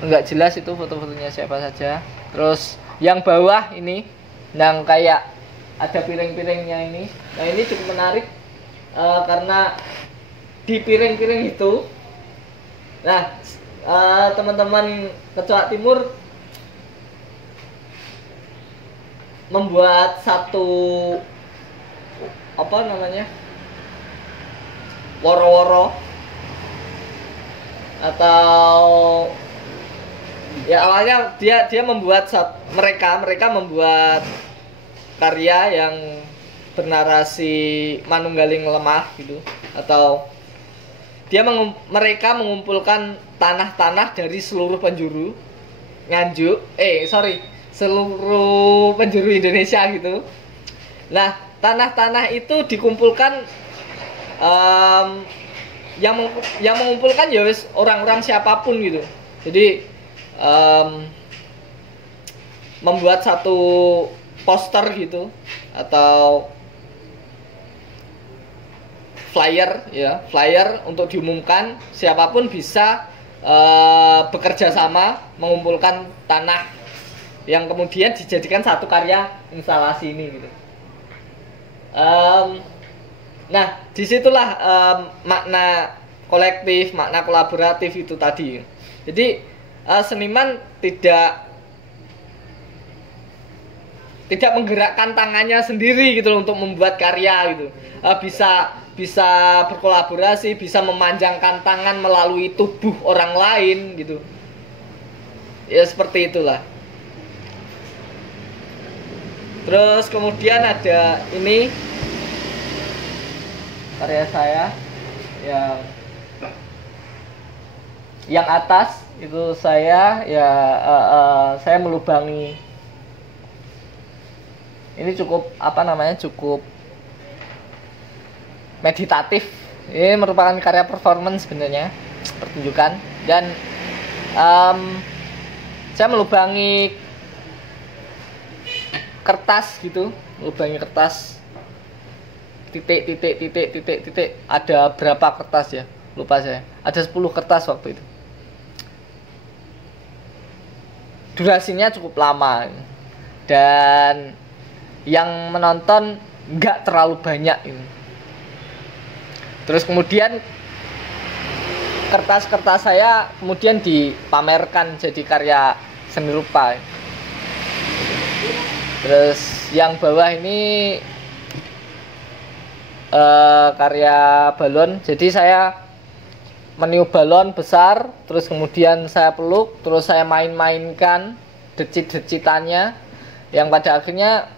enggak jelas itu foto-fotonya siapa saja. Terus yang bawah ini yang kayak ada piring-piringnya ini. Nah ini cukup menarik karena di piring-piring itu, nah teman-teman Kecoak Timur membuat satu woro-woro atau ya awalnya dia membuat mereka membuat karya yang bernarasi Manunggaling Lemah gitu, atau mereka mengumpulkan tanah-tanah dari seluruh penjuru Nganjuk, seluruh penjuru Indonesia gitu. Nah, tanah-tanah itu dikumpulkan, yang mengumpulkan ya wis orang-orang siapapun gitu. Jadi membuat satu poster gitu atau flyer untuk diumumkan siapapun bisa bekerja sama mengumpulkan tanah yang kemudian dijadikan satu karya instalasi ini gitu. Nah disitulah makna kolektif, makna kolaboratif itu tadi. Jadi seniman tidak menggerakkan tangannya sendiri gitu loh untuk membuat karya gitu. Bisa berkolaborasi, bisa memanjangkan tangan melalui tubuh orang lain gitu. Ya seperti itulah. Terus kemudian ada ini karya saya yang atas itu saya melubangi. Ini cukup meditatif Ini merupakan karya performance sebenarnya, pertunjukan. Dan saya melubangi kertas gitu, melubangi kertas, titik. Ada berapa kertas ya? Lupa saya. Ada 10 kertas waktu itu. Durasinya cukup lama. Dan yang menonton nggak terlalu banyak ini. Terus kemudian kertas-kertas saya kemudian dipamerkan jadi karya seni rupa. Terus yang bawah ini karya balon. Jadi saya meniup balon besar, terus kemudian saya peluk, terus saya main-mainkan decit-decitannya, yang pada akhirnya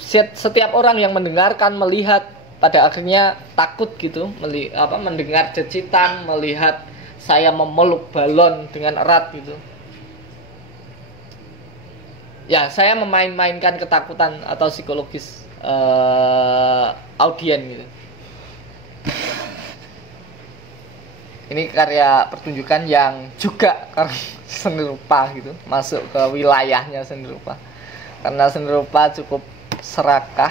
setiap orang yang mendengarkan, melihat, pada akhirnya takut gitu, mendengar decitan, melihat saya memeluk balon dengan erat gitu. Ya, saya memain-mainkan ketakutan atau psikologis audien gitu. Ini karya pertunjukan yang juga seni rupa gitu, masuk ke wilayahnya seni rupa. Karena seni rupa cukup serakah.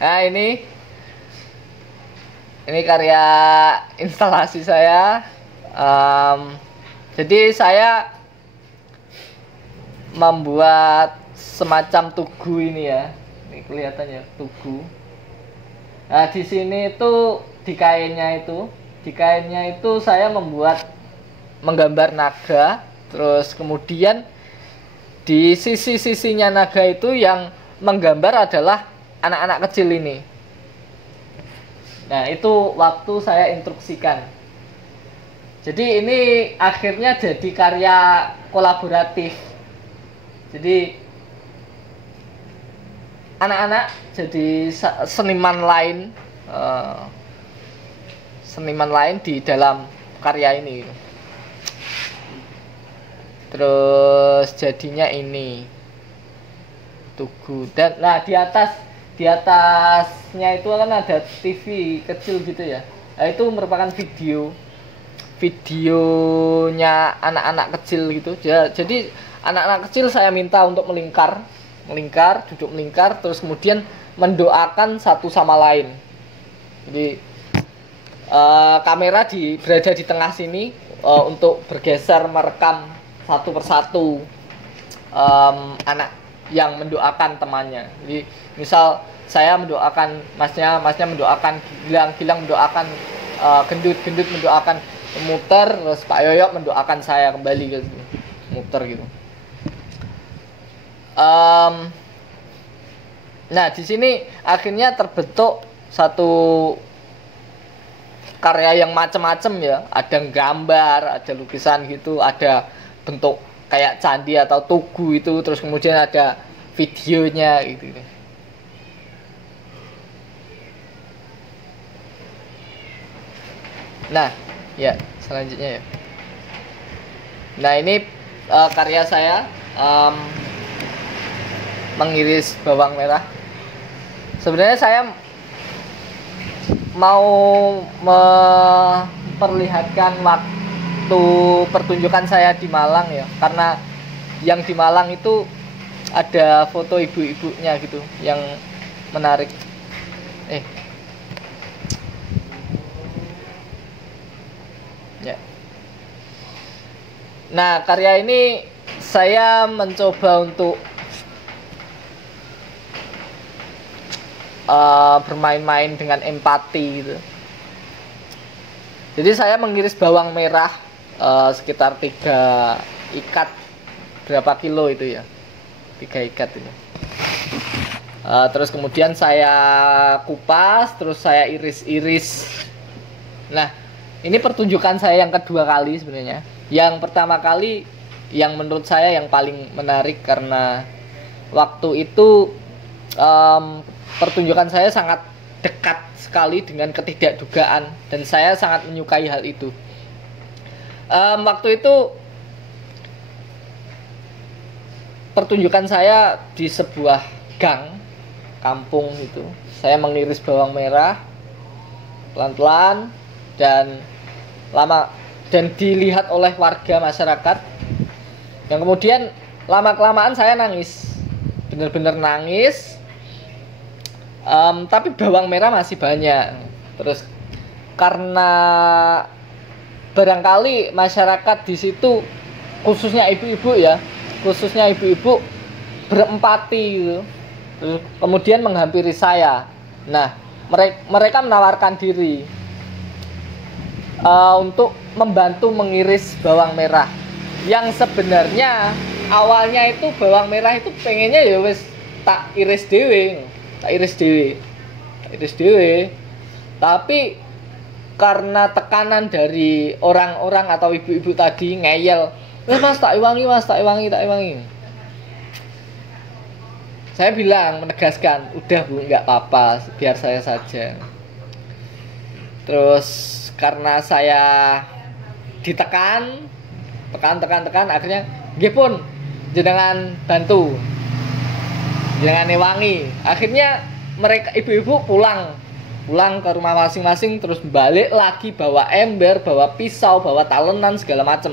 Nah, ini karya instalasi saya. Jadi saya membuat semacam tugu ini ya. Ini kelihatannya tugu. Nah, di sini itu di kainnya itu saya menggambar naga. Terus kemudian di sisi-sisinya naga itu yang menggambar adalah anak-anak kecil ini. Nah, itu waktu saya instruksikan. Jadi ini akhirnya jadi karya kolaboratif. Jadi anak-anak jadi seniman lain di dalam karya ini. Terus jadinya ini tugu. Dan nah di atasnya itu kan ada TV kecil gitu ya. Nah, itu merupakan videonya anak-anak kecil gitu. Jadi anak-anak kecil saya minta untuk melingkar, duduk melingkar, terus kemudian mendoakan satu sama lain. Jadi kamera berada di tengah sini untuk bergeser merekam satu persatu anak yang mendoakan temannya. Jadi misal saya mendoakan masnya mendoakan Gilang mendoakan Gendut mendoakan muter, terus Pak Yoyok mendoakan saya kembali gitu, muter gitu. Nah, di sini akhirnya terbentuk satu karya yang macam-macam ya. Ada gambar, ada lukisan gitu, ada bentuk kayak candi atau tugu itu, terus kemudian ada videonya gitu. Nah, ya selanjutnya ya. Nah, ini karya saya mengiris bawang merah. Sebenarnya saya mau memperlihatkan waktu pertunjukan saya di Malang ya, karena yang di Malang itu ada foto ibu-ibunya gitu yang menarik. Ya. Nah, karya ini saya mencoba untuk bermain-main dengan empati gitu. Jadi saya mengiris bawang merah sekitar 3 ikat, berapa kilo itu ya, 3 ikat ini. Terus kemudian saya kupas, terus saya iris-iris. Nah, ini pertunjukan saya yang kedua kali sebenarnya. Yang pertama kali yang menurut saya yang paling menarik karena waktu itu pertunjukan saya sangat dekat sekali dengan ketidakdugaan dan saya sangat menyukai hal itu. Waktu itu pertunjukan saya di sebuah gang kampung itu. Saya mengiris bawang merah, pelan-pelan dan lama, dan dilihat oleh warga masyarakat. Yang kemudian lama-kelamaan saya nangis, bener-bener nangis. Tapi bawang merah masih banyak. Terus karena barangkali masyarakat di situ, khususnya ibu-ibu berempati gitu. Terus kemudian menghampiri saya. Nah, mereka menawarkan diri untuk membantu mengiris bawang merah. Yang sebenarnya awalnya itu bawang merah itu pengennya ya wis tak iris dewe. Tapi karena tekanan dari orang-orang atau ibu-ibu tadi ngeyel, mas tak iwangi. Saya bilang, menegaskan, udah Bu, nggak apa-apa, biar saya saja. Terus karena saya ditekan, akhirnya nggih pun jenengan bantu, jenengan ewangi. Akhirnya mereka ibu-ibu pulang ke rumah masing-masing, terus balik lagi bawa ember, bawa pisau, bawa talenan segala macam.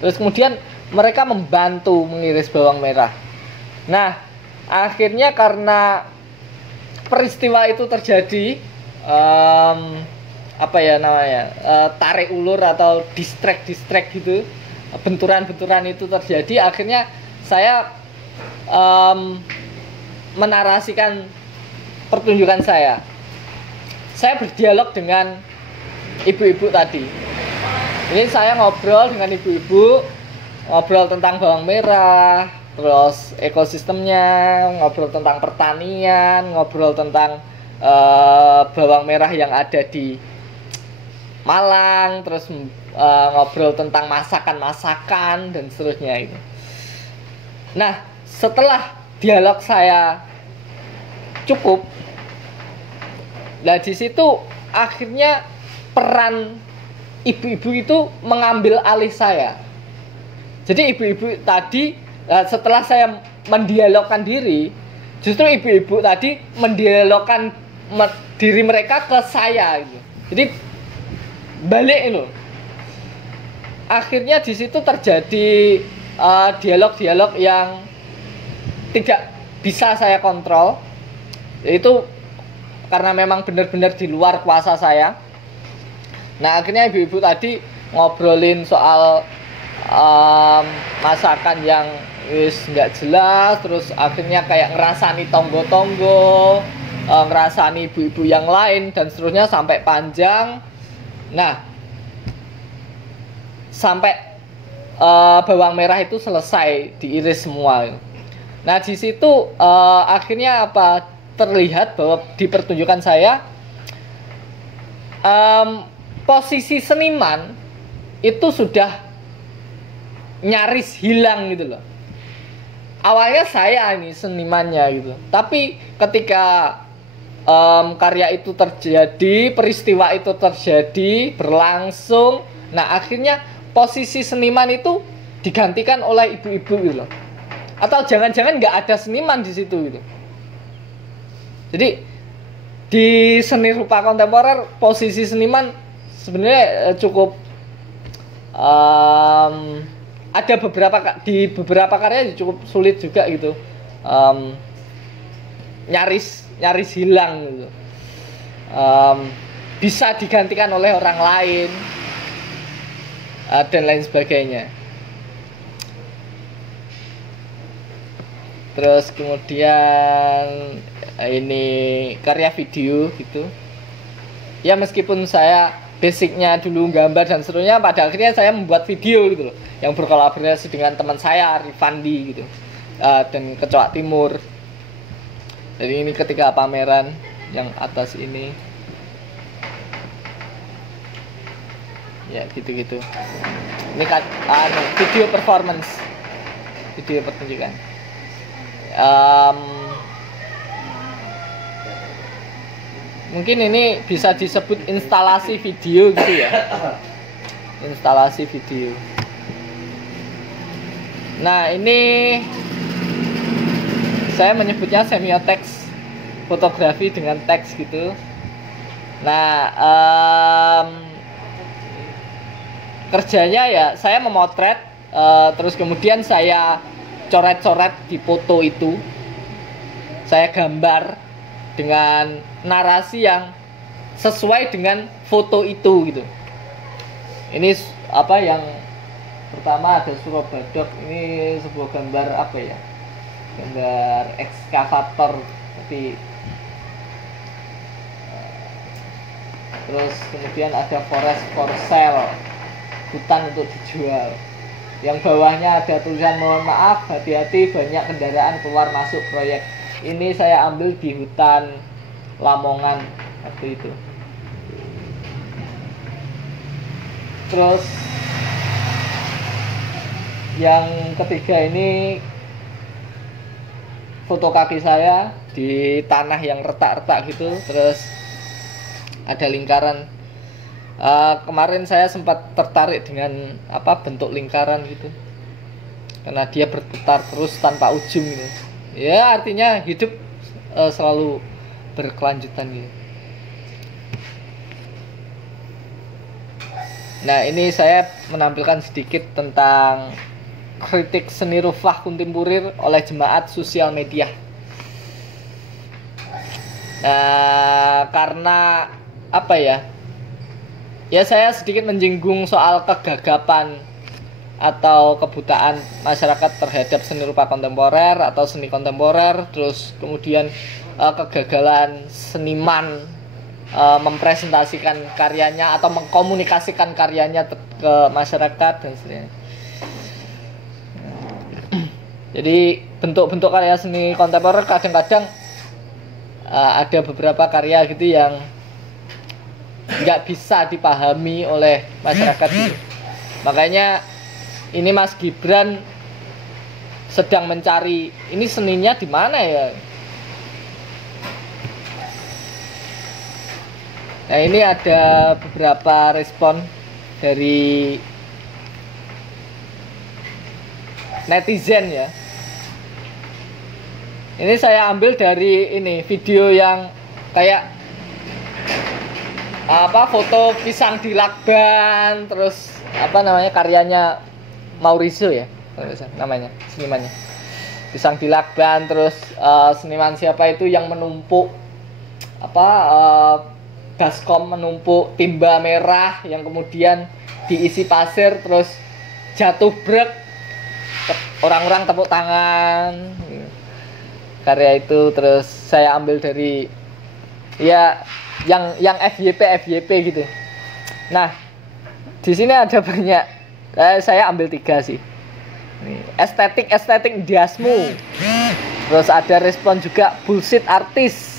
Terus kemudian mereka membantu mengiris bawang merah. Nah, akhirnya karena peristiwa itu terjadi, tarik ulur atau distract gitu, benturan itu terjadi. Akhirnya saya menarasikan pertunjukan saya berdialog dengan ibu-ibu tadi. Ini saya ngobrol dengan ibu-ibu, ngobrol tentang bawang merah, terus ekosistemnya, ngobrol tentang pertanian, ngobrol tentang bawang merah yang ada di Malang, terus ngobrol tentang masakan dan seterusnya itu. Nah, setelah dialog saya cukup, nah di situ akhirnya peran ibu-ibu itu mengambil alih saya. Jadi ibu-ibu tadi, setelah saya mendialogkan diri, justru ibu-ibu tadi mendialogkan diri mereka ke saya gitu. Jadi balik itu. Akhirnya di situ terjadi dialog-dialog yang tidak bisa saya kontrol. Itu karena memang benar-benar di luar kuasa saya. Nah, akhirnya ibu-ibu tadi ngobrolin soal masakan yang wis nggak jelas, terus akhirnya kayak ngerasani tonggo-tonggo, ngerasani ibu-ibu yang lain dan seterusnya sampai panjang. Nah, sampai bawang merah itu selesai diiris semua. Nah, di situ akhirnya terlihat bahwa di pertunjukan saya posisi seniman itu sudah nyaris hilang gitu loh. Awalnya saya ini senimannya gitu, tapi ketika karya itu terjadi, peristiwa itu terjadi, berlangsung, nah akhirnya posisi seniman itu digantikan oleh ibu-ibu gitu loh. Atau jangan-jangan nggak ada seniman di situ gitu. Jadi di seni rupa kontemporer posisi seniman sebenarnya cukup ada beberapa karya cukup sulit juga gitu, nyaris hilang gitu, bisa digantikan oleh orang lain dan lain sebagainya. Terus kemudian ini karya video gitu ya, meskipun saya basicnya dulu gambar dan seterusnya, pada akhirnya saya membuat video gitu loh, yang berkolaborasi dengan teman saya Rifandi gitu, dan Kecoak Timur. Jadi ini ketika pameran yang atas ini ya gitu-gitu. Ini kan video performance, video pertunjukan. Mungkin ini bisa disebut instalasi video gitu ya, instalasi video. Nah, ini saya menyebutnya semiotext fotografi dengan teks gitu. Nah, kerjanya ya saya memotret, terus kemudian saya coret-coret di foto itu, saya gambar dengan narasi yang sesuai dengan foto itu gitu. Ini apa yang pertama ada Surabadok, ini sebuah gambar apa ya? Gambar ekskavator, tapi terus kemudian ada forest for sale, hutan untuk dijual. Yang bawahnya ada tulisan mohon maaf, hati-hati banyak kendaraan keluar masuk proyek. Ini saya ambil di hutan Lamongan waktu itu. Terus yang ketiga ini foto kaki saya di tanah yang retak-retak gitu, terus ada lingkaran. Kemarin saya sempat tertarik dengan bentuk lingkaran gitu, karena dia berputar terus tanpa ujung gitu. Ya artinya hidup selalu berkelanjutan gitu. Nah ini saya menampilkan sedikit tentang kritik seni rupa kontemporer oleh jemaat sosial media. Nah karena apa ya? Ya saya sedikit menjinggung soal kegagapan atau kebutaan masyarakat terhadap seni rupa kontemporer atau seni kontemporer, terus kemudian kegagalan seniman mempresentasikan karyanya atau mengkomunikasikan karyanya ke masyarakat dan sebagainya. Jadi bentuk-bentuk karya seni kontemporer kadang-kadang ada beberapa karya gitu yang nggak bisa dipahami oleh masyarakat gitu. Makanya ini Mas Gibran sedang mencari ini seninya di mana ya. Nah ini ada beberapa respon dari netizen ya. Ini saya ambil dari ini video yang kayak foto pisang di lakban, terus karyanya Mauricio ya namanya senimannya, pisang di lakban, terus seniman siapa itu yang menumpuk baskom menumpuk timba merah yang kemudian diisi pasir terus jatuh brek, orang-orang tepuk tangan karya itu. Terus saya ambil dari ya yang FYP gitu. Nah di sini ada banyak, saya ambil 3 sih. Estetik diasmu. Terus ada respon juga bullshit artis.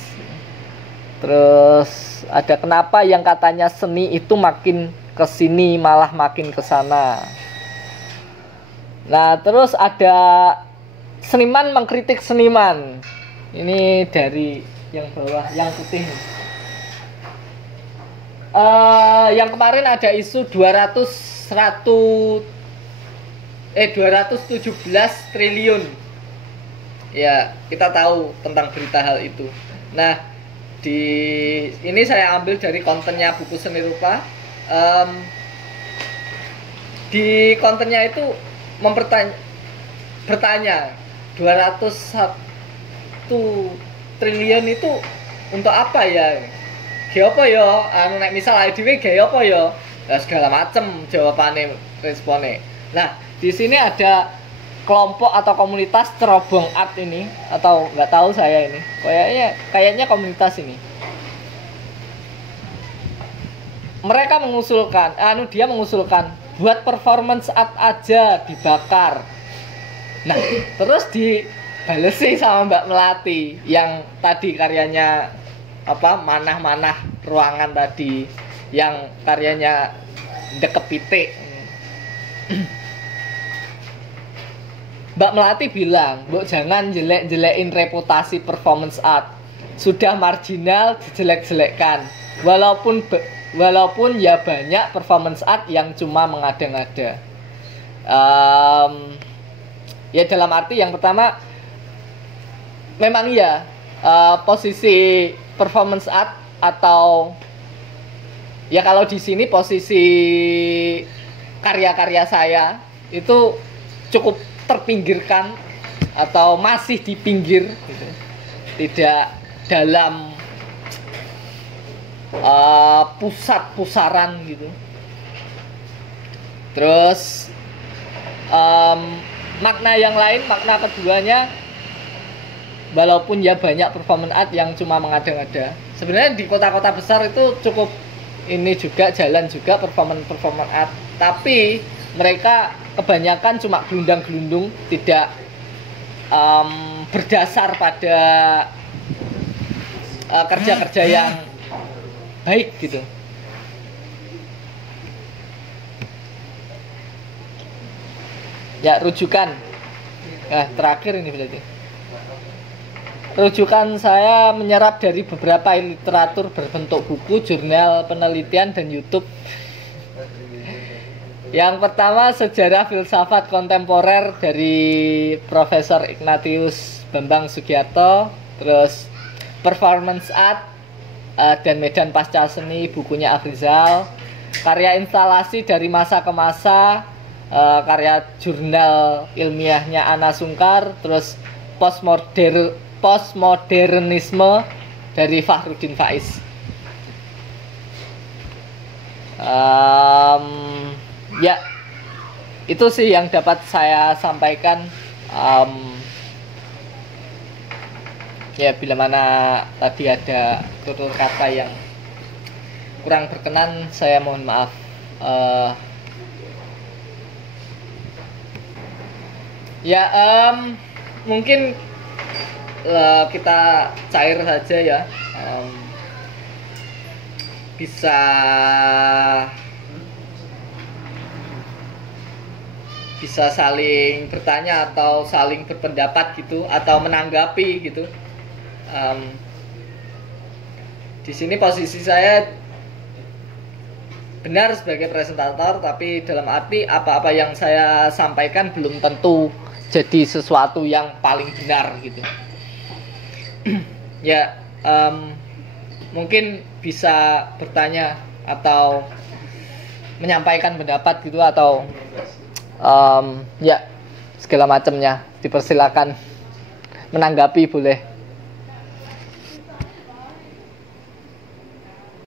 Terus ada kenapa yang katanya seni itu makin kesini malah makin kesana. Nah terus ada seniman mengkritik seniman. Ini dari yang bawah, yang putih. Yang kemarin ada isu 217 triliun. Ya, kita tahu tentang berita hal itu. Nah, di ini saya ambil dari kontennya buku seni rupa. Di kontennya itu bertanya 201 triliun itu untuk apa ya? Gaya apa ya? Nek misal IDW gaya apa ya? Ya segala macem jawabannya, responnya. Nah, di sini ada kelompok atau komunitas cerobong art ini, atau nggak tahu saya ini. Kayaknya komunitas ini. Mereka mengusulkan, dia mengusulkan buat performance art aja dibakar. Nah, terus dibalesi sama Mbak Melati yang tadi karyanya manah-manah ruangan tadi, yang karyanya deket pitik. Mbak Melati bilang, "Mbok jangan jelek-jelekin reputasi performance art. Sudah marginal dijelek-jelekkan. Walaupun ya banyak performance art yang cuma mengada-ngada." Ya dalam arti yang pertama, memang ya posisi performance art atau Ya kalau di sini posisi karya-karya saya itu cukup terpinggirkan atau masih di pinggir gitu. Tidak dalam pusat-pusaran gitu. Terus makna yang lain, makna keduanya, walaupun ya banyak performance art yang cuma mengada-ngada, sebenarnya di kota-kota besar itu cukup ini juga, jalan juga performance art, tapi mereka kebanyakan cuma gelundang-gelundung, tidak berdasar pada kerja-kerja yang baik gitu. Ya, rujukan. Terakhir ini berarti. Rujukan saya menyerap dari beberapa literatur berbentuk buku, jurnal, penelitian, dan YouTube. Yang pertama, Sejarah Filsafat Kontemporer dari Profesor Ignatius Bambang Sugiarto. Terus Performance Art dan Medan Pasca Seni, bukunya Afrizal. Karya instalasi dari masa ke masa, karya jurnal ilmiahnya Ana Sungkar. Terus postmodernisme dari Fahrudin Faiz. Ya, itu sih yang dapat saya sampaikan. Ya, bila mana tadi ada tutur kata yang kurang berkenan, saya mohon maaf. Mungkin kita cair saja ya. Bisa saling bertanya atau saling berpendapat gitu, atau menanggapi gitu. Di sini posisi saya benar sebagai presentator, tapi dalam arti apa-apa yang saya sampaikan belum tentu jadi sesuatu yang paling benar gitu. Ya, mungkin bisa bertanya atau menyampaikan pendapat gitu, atau ya segala macamnya, dipersilakan menanggapi boleh.